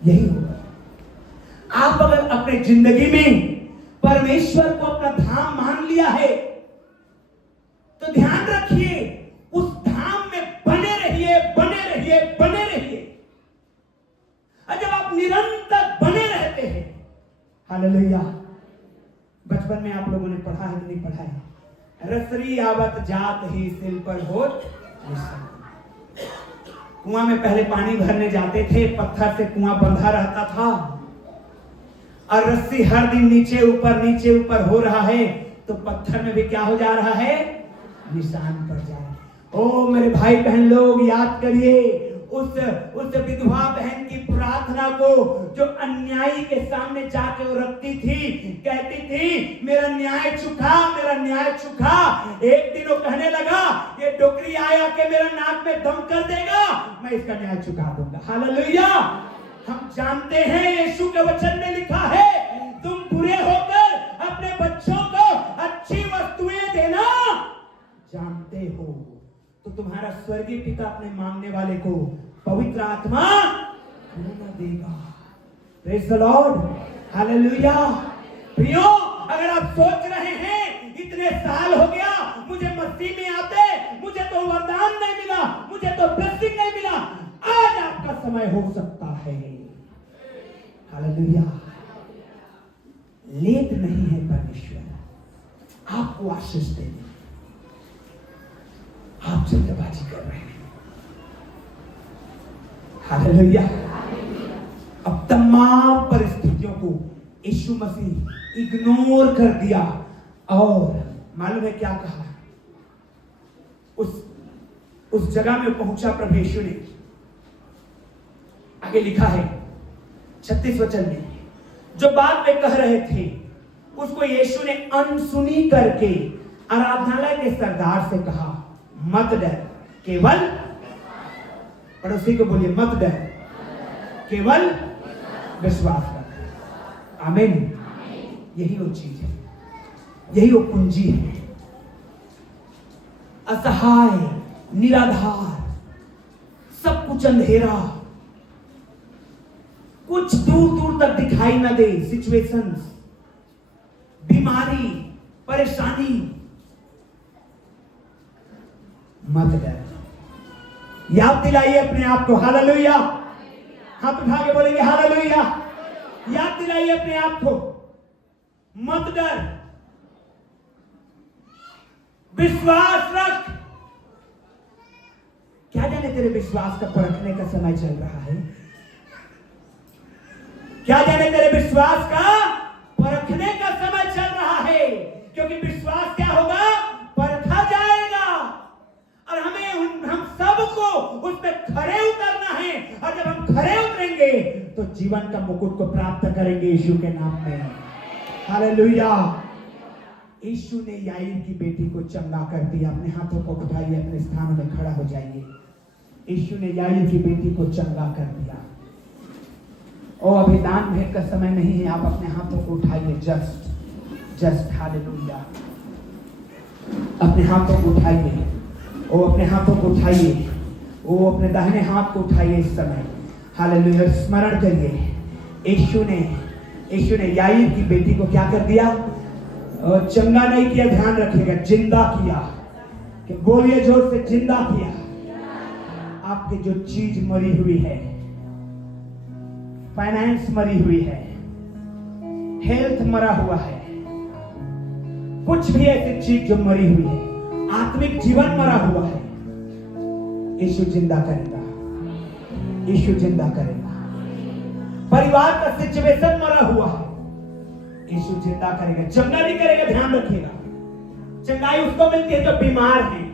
यही होगा। आप अगर अपने जिंदगी में परमेश्वर को अपना धाम मान लिया है तो ध्यान रखिए, उस धाम में बने रहिए, बने रहिए, बने रहिए। और जब आप निरंतर बने रहते हैं, हालेलुया। बचपन में आप लोगों ने पढ़ा है नहीं पढ़ा है? रसरी आवत जात ही सिल पर होत निशान। कुआं में पहले पानी भरने जाते थे, पत्थर से कुआं बंधा रहता था और रस्सी हर दिन नीचे ऊपर हो रहा है, तो पत्थर में भी क्या हो जा रहा है? निशान पड़ जाए। ओ मेरे भाई बहन लोग, याद करिए उस विधवा बहन की प्रार्थना को, जो अन्यायी के सामने जाके वो रखती थी, कहती थी मेरा न्याय चुका, मेरा न्याय चुका। एक दिन वो कहने लगा, ये डोकरी आया के मेरा नाक में दम कर देगा, मैं इसका न्याय चुका दूंगा। हालेलुया। हम जानते हैं यीशु के वचन में लिखा है, तुम बुरे होकर अपने बच्चों को अच्छी वस्तुएं देना जानते हो, तो तुम्हारा स्वर्गीय पिता अपने मांगने वाले को पवित्र आत्मा न देगा। Praise the Lord, hallelujah. प्रियो, अगर आप सोच रहे हैं इतने साल हो गया मुझे मसीह में आते, मुझे तो वरदान नहीं मिला, मुझे तो ब्लेसिंग नहीं मिला, आज आपका समय हो सकता है। हालेलुया। लेट नहीं है परमेश्वर आपको आशीष देने। आप जल्दबाजी कर रहे हैं। हालेलुया। अब तमाम परिस्थितियों को यीशु मसीह इग्नोर कर दिया और मालूम है क्या कहा? उस जगह में पहुंचा प्रभु यीशु ने। आगे लिखा है 36 वचन में, जो बात वे कह रहे थे उसको यीशु ने अनसुनी करके आराधनालय के सरदार से कहा, मत डर, केवल पड़ोसी को बोलिए मत डर, केवल विश्वास कर। आमीन। यही वो चीज है, यही वो कुंजी है। असहाय, निराधार, सब कुछ अंधेरा, कुछ दूर दूर तक दिखाई ना दे, सिचुएशंस, बीमारी, परेशानी, मत डर। याद दिलाइए अपने आप को। हालेलुया। हाथ उठा के बोलेंगे हालेलुया। याद दिलाइए अपने आप को, मत डर, विश्वास रख। क्या जाने तेरे विश्वास का परखने का समय चल रहा है? क्या जाने तेरे विश्वास का परखने का समय चल रहा है? क्योंकि विश्वास क्या होगा? परखा जाएगा। और हम सबको उस पे खड़े उतरना है। और जब हम खड़े उतरेंगे तो जीवन का मुकुट को प्राप्त करेंगे यीशु के नाम में। हालेलुया। यीशु ने याईर की बेटी को चंगा कर दिया। अपने हाथों को उठाइए, अपने स्थान में खड़ा हो जाइए। यीशु ने याईर की बेटी को चंगा कर दिया। और अभी दान भेंट का समय नहीं है, आप अपने हाथों को उठाइए। Just hallelujah. अपने हाथों को उठाइए, ओ अपने हाथों को उठाइए, ओ अपने दाहिने हाथ को उठाइए इस समय। हालेलुया। स्मरण करिए, यीशु ने याईर की बेटी को क्या कर दिया? और चंगा नहीं किया, ध्यान रखिएगा, जिंदा किया। कि बोलिए जोर से, जिंदा किया। आपकी जो चीज मरी हुई है, फाइनेंस मरी हुई है, हेल्थ मरा हुआ है, कुछ भी ऐसी चीज जो मरी हुई है, आत्मिक जीवन मरा हुआ है, यीशु जिंदा करेगा। यीशु जिंदा करेगा। परिवार का सिचुएशन मरा हुआ है, यीशु जिंदा करेगा। चंगा नहीं करेगा, ध्यान रखिएगा। चंगाई उसको मिलती है जो बीमार है,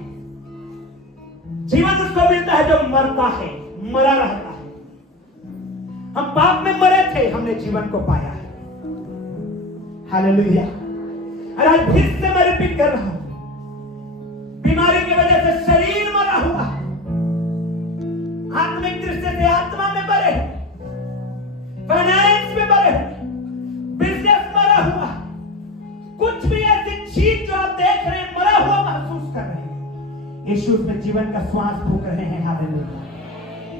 जीवन उसको मिलता है जो मरता है, मरा रहता है। हम पाप में मरे थे, हमने जीवन को पाया है। हालेलुया। और आज फिर से मैं रिपीट कर रहा हूं, बीमारी की वजह से शरीर मरा हुआ, आत्मिक दृष्टि से आत्मा में मरे, फाइनेंस में मरे, बिजनेस मरा हुआ, कुछ भी ऐसी चीज जो आप देख रहे हैं मरा हुआ महसूस कर रहे हैं, यीशु उसमें जीवन का श्वास फूंक रहे हैं। हालेलुया।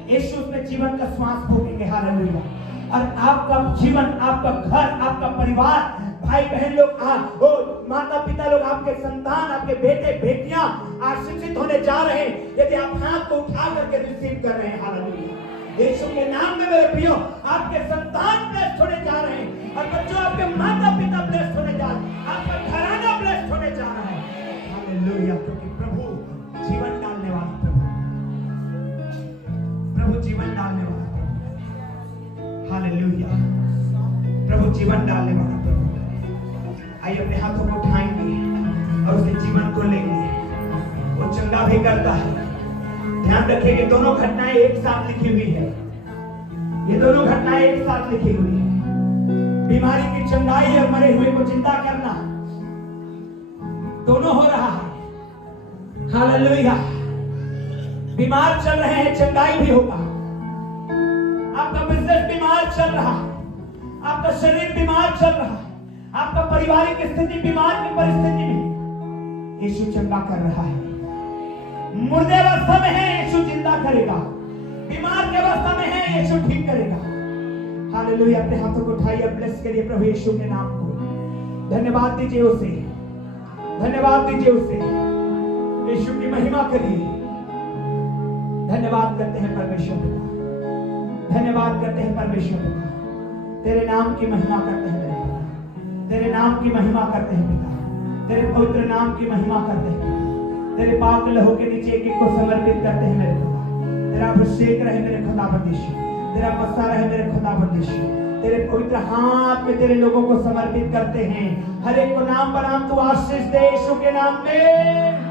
यीशु उसमें जीवन का श्वास फूंकेंगे। हालेलुया। और आपका जीवन, आपका घर, आपका परिवार, भाई बहन लोग, माता पिता लोग, आपके संतान, आपके बेटे बेटियां आशीषित होने जा रहे हैं यदि आप हाथ को उठा करके रिसीव कर रहे हैं। हालेलुया। यीशु के नाम में मेरे प्रियो, आपके संतान ब्लेस्ड होने जा रहे हैं और बच्चों आपके माता पिता ब्लेस्ड होने जा रहे हैं, आपका घराना ब्लेस्ड होने जा रहा है। हालेलुया। क्योंकि प्रभु जीवन डालने वाला, प्रभु जीवन डालने वाला, हालेलुया, प्रभु जीवन डालने वाला प्रभु। आइए अपने हाथों को उठाएंगे और उसके जीवन को लेंगे। वो चंगा भी करता है। ध्यान रखिए कि दोनों घटनाएं एक साथ लिखी हुई है। ये दोनों घटनाएं एक साथ लिखी हुई है। बीमारी की चंगाई और मरे हुए को जिंदा करना दोनों हो रहा है। हालेलुया। बीमार चल रहे हैं, चंगाई भी होगा। आपका बिजनेस बीमार चल रहा है, आपका शरीर बीमार चल रहा है, आपका पारिवारिक स्थिति बीमार की परिस्थिति में यीशु चंगा कर रहा है। मुर्दे अवस्था में है, यीशु जिंदा करेगा। बीमार के अवस्था में है, यीशु ठीक करेगा। हालेलुया। अपने हाथों को उठाइए, ब्लेस करिए प्रभु यीशु के नाम को। धन्यवाद दीजिए उसे, धन्यवाद दीजिए उसे। यीशु की महिमा करिए। धन्यवाद करते हैं परमेश्वर पिता, धन्यवाद करते हैं परमेश्वर पिता। तेरे नाम की महिमा करते हैं मेरे पिता, तेरे नाम की महिमा करते हैं पिता, तेरे पवित्र नाम की महिमा करते हैं पिता। तेरे पाक लहू के नीचे एक एक को समर्पित करते हैं मेरे पिता। तेरा अभिषेक रहे मेरे खुदाबंद यीशु, तेरा बसा रहे मेरे खुदाबंद यीशु। तेरे पवित्र हाथ में तेरे लोगों को समर्पित करते हैं। हर एक को नाम बनाम तू आशीष दे यीशु के नाम में।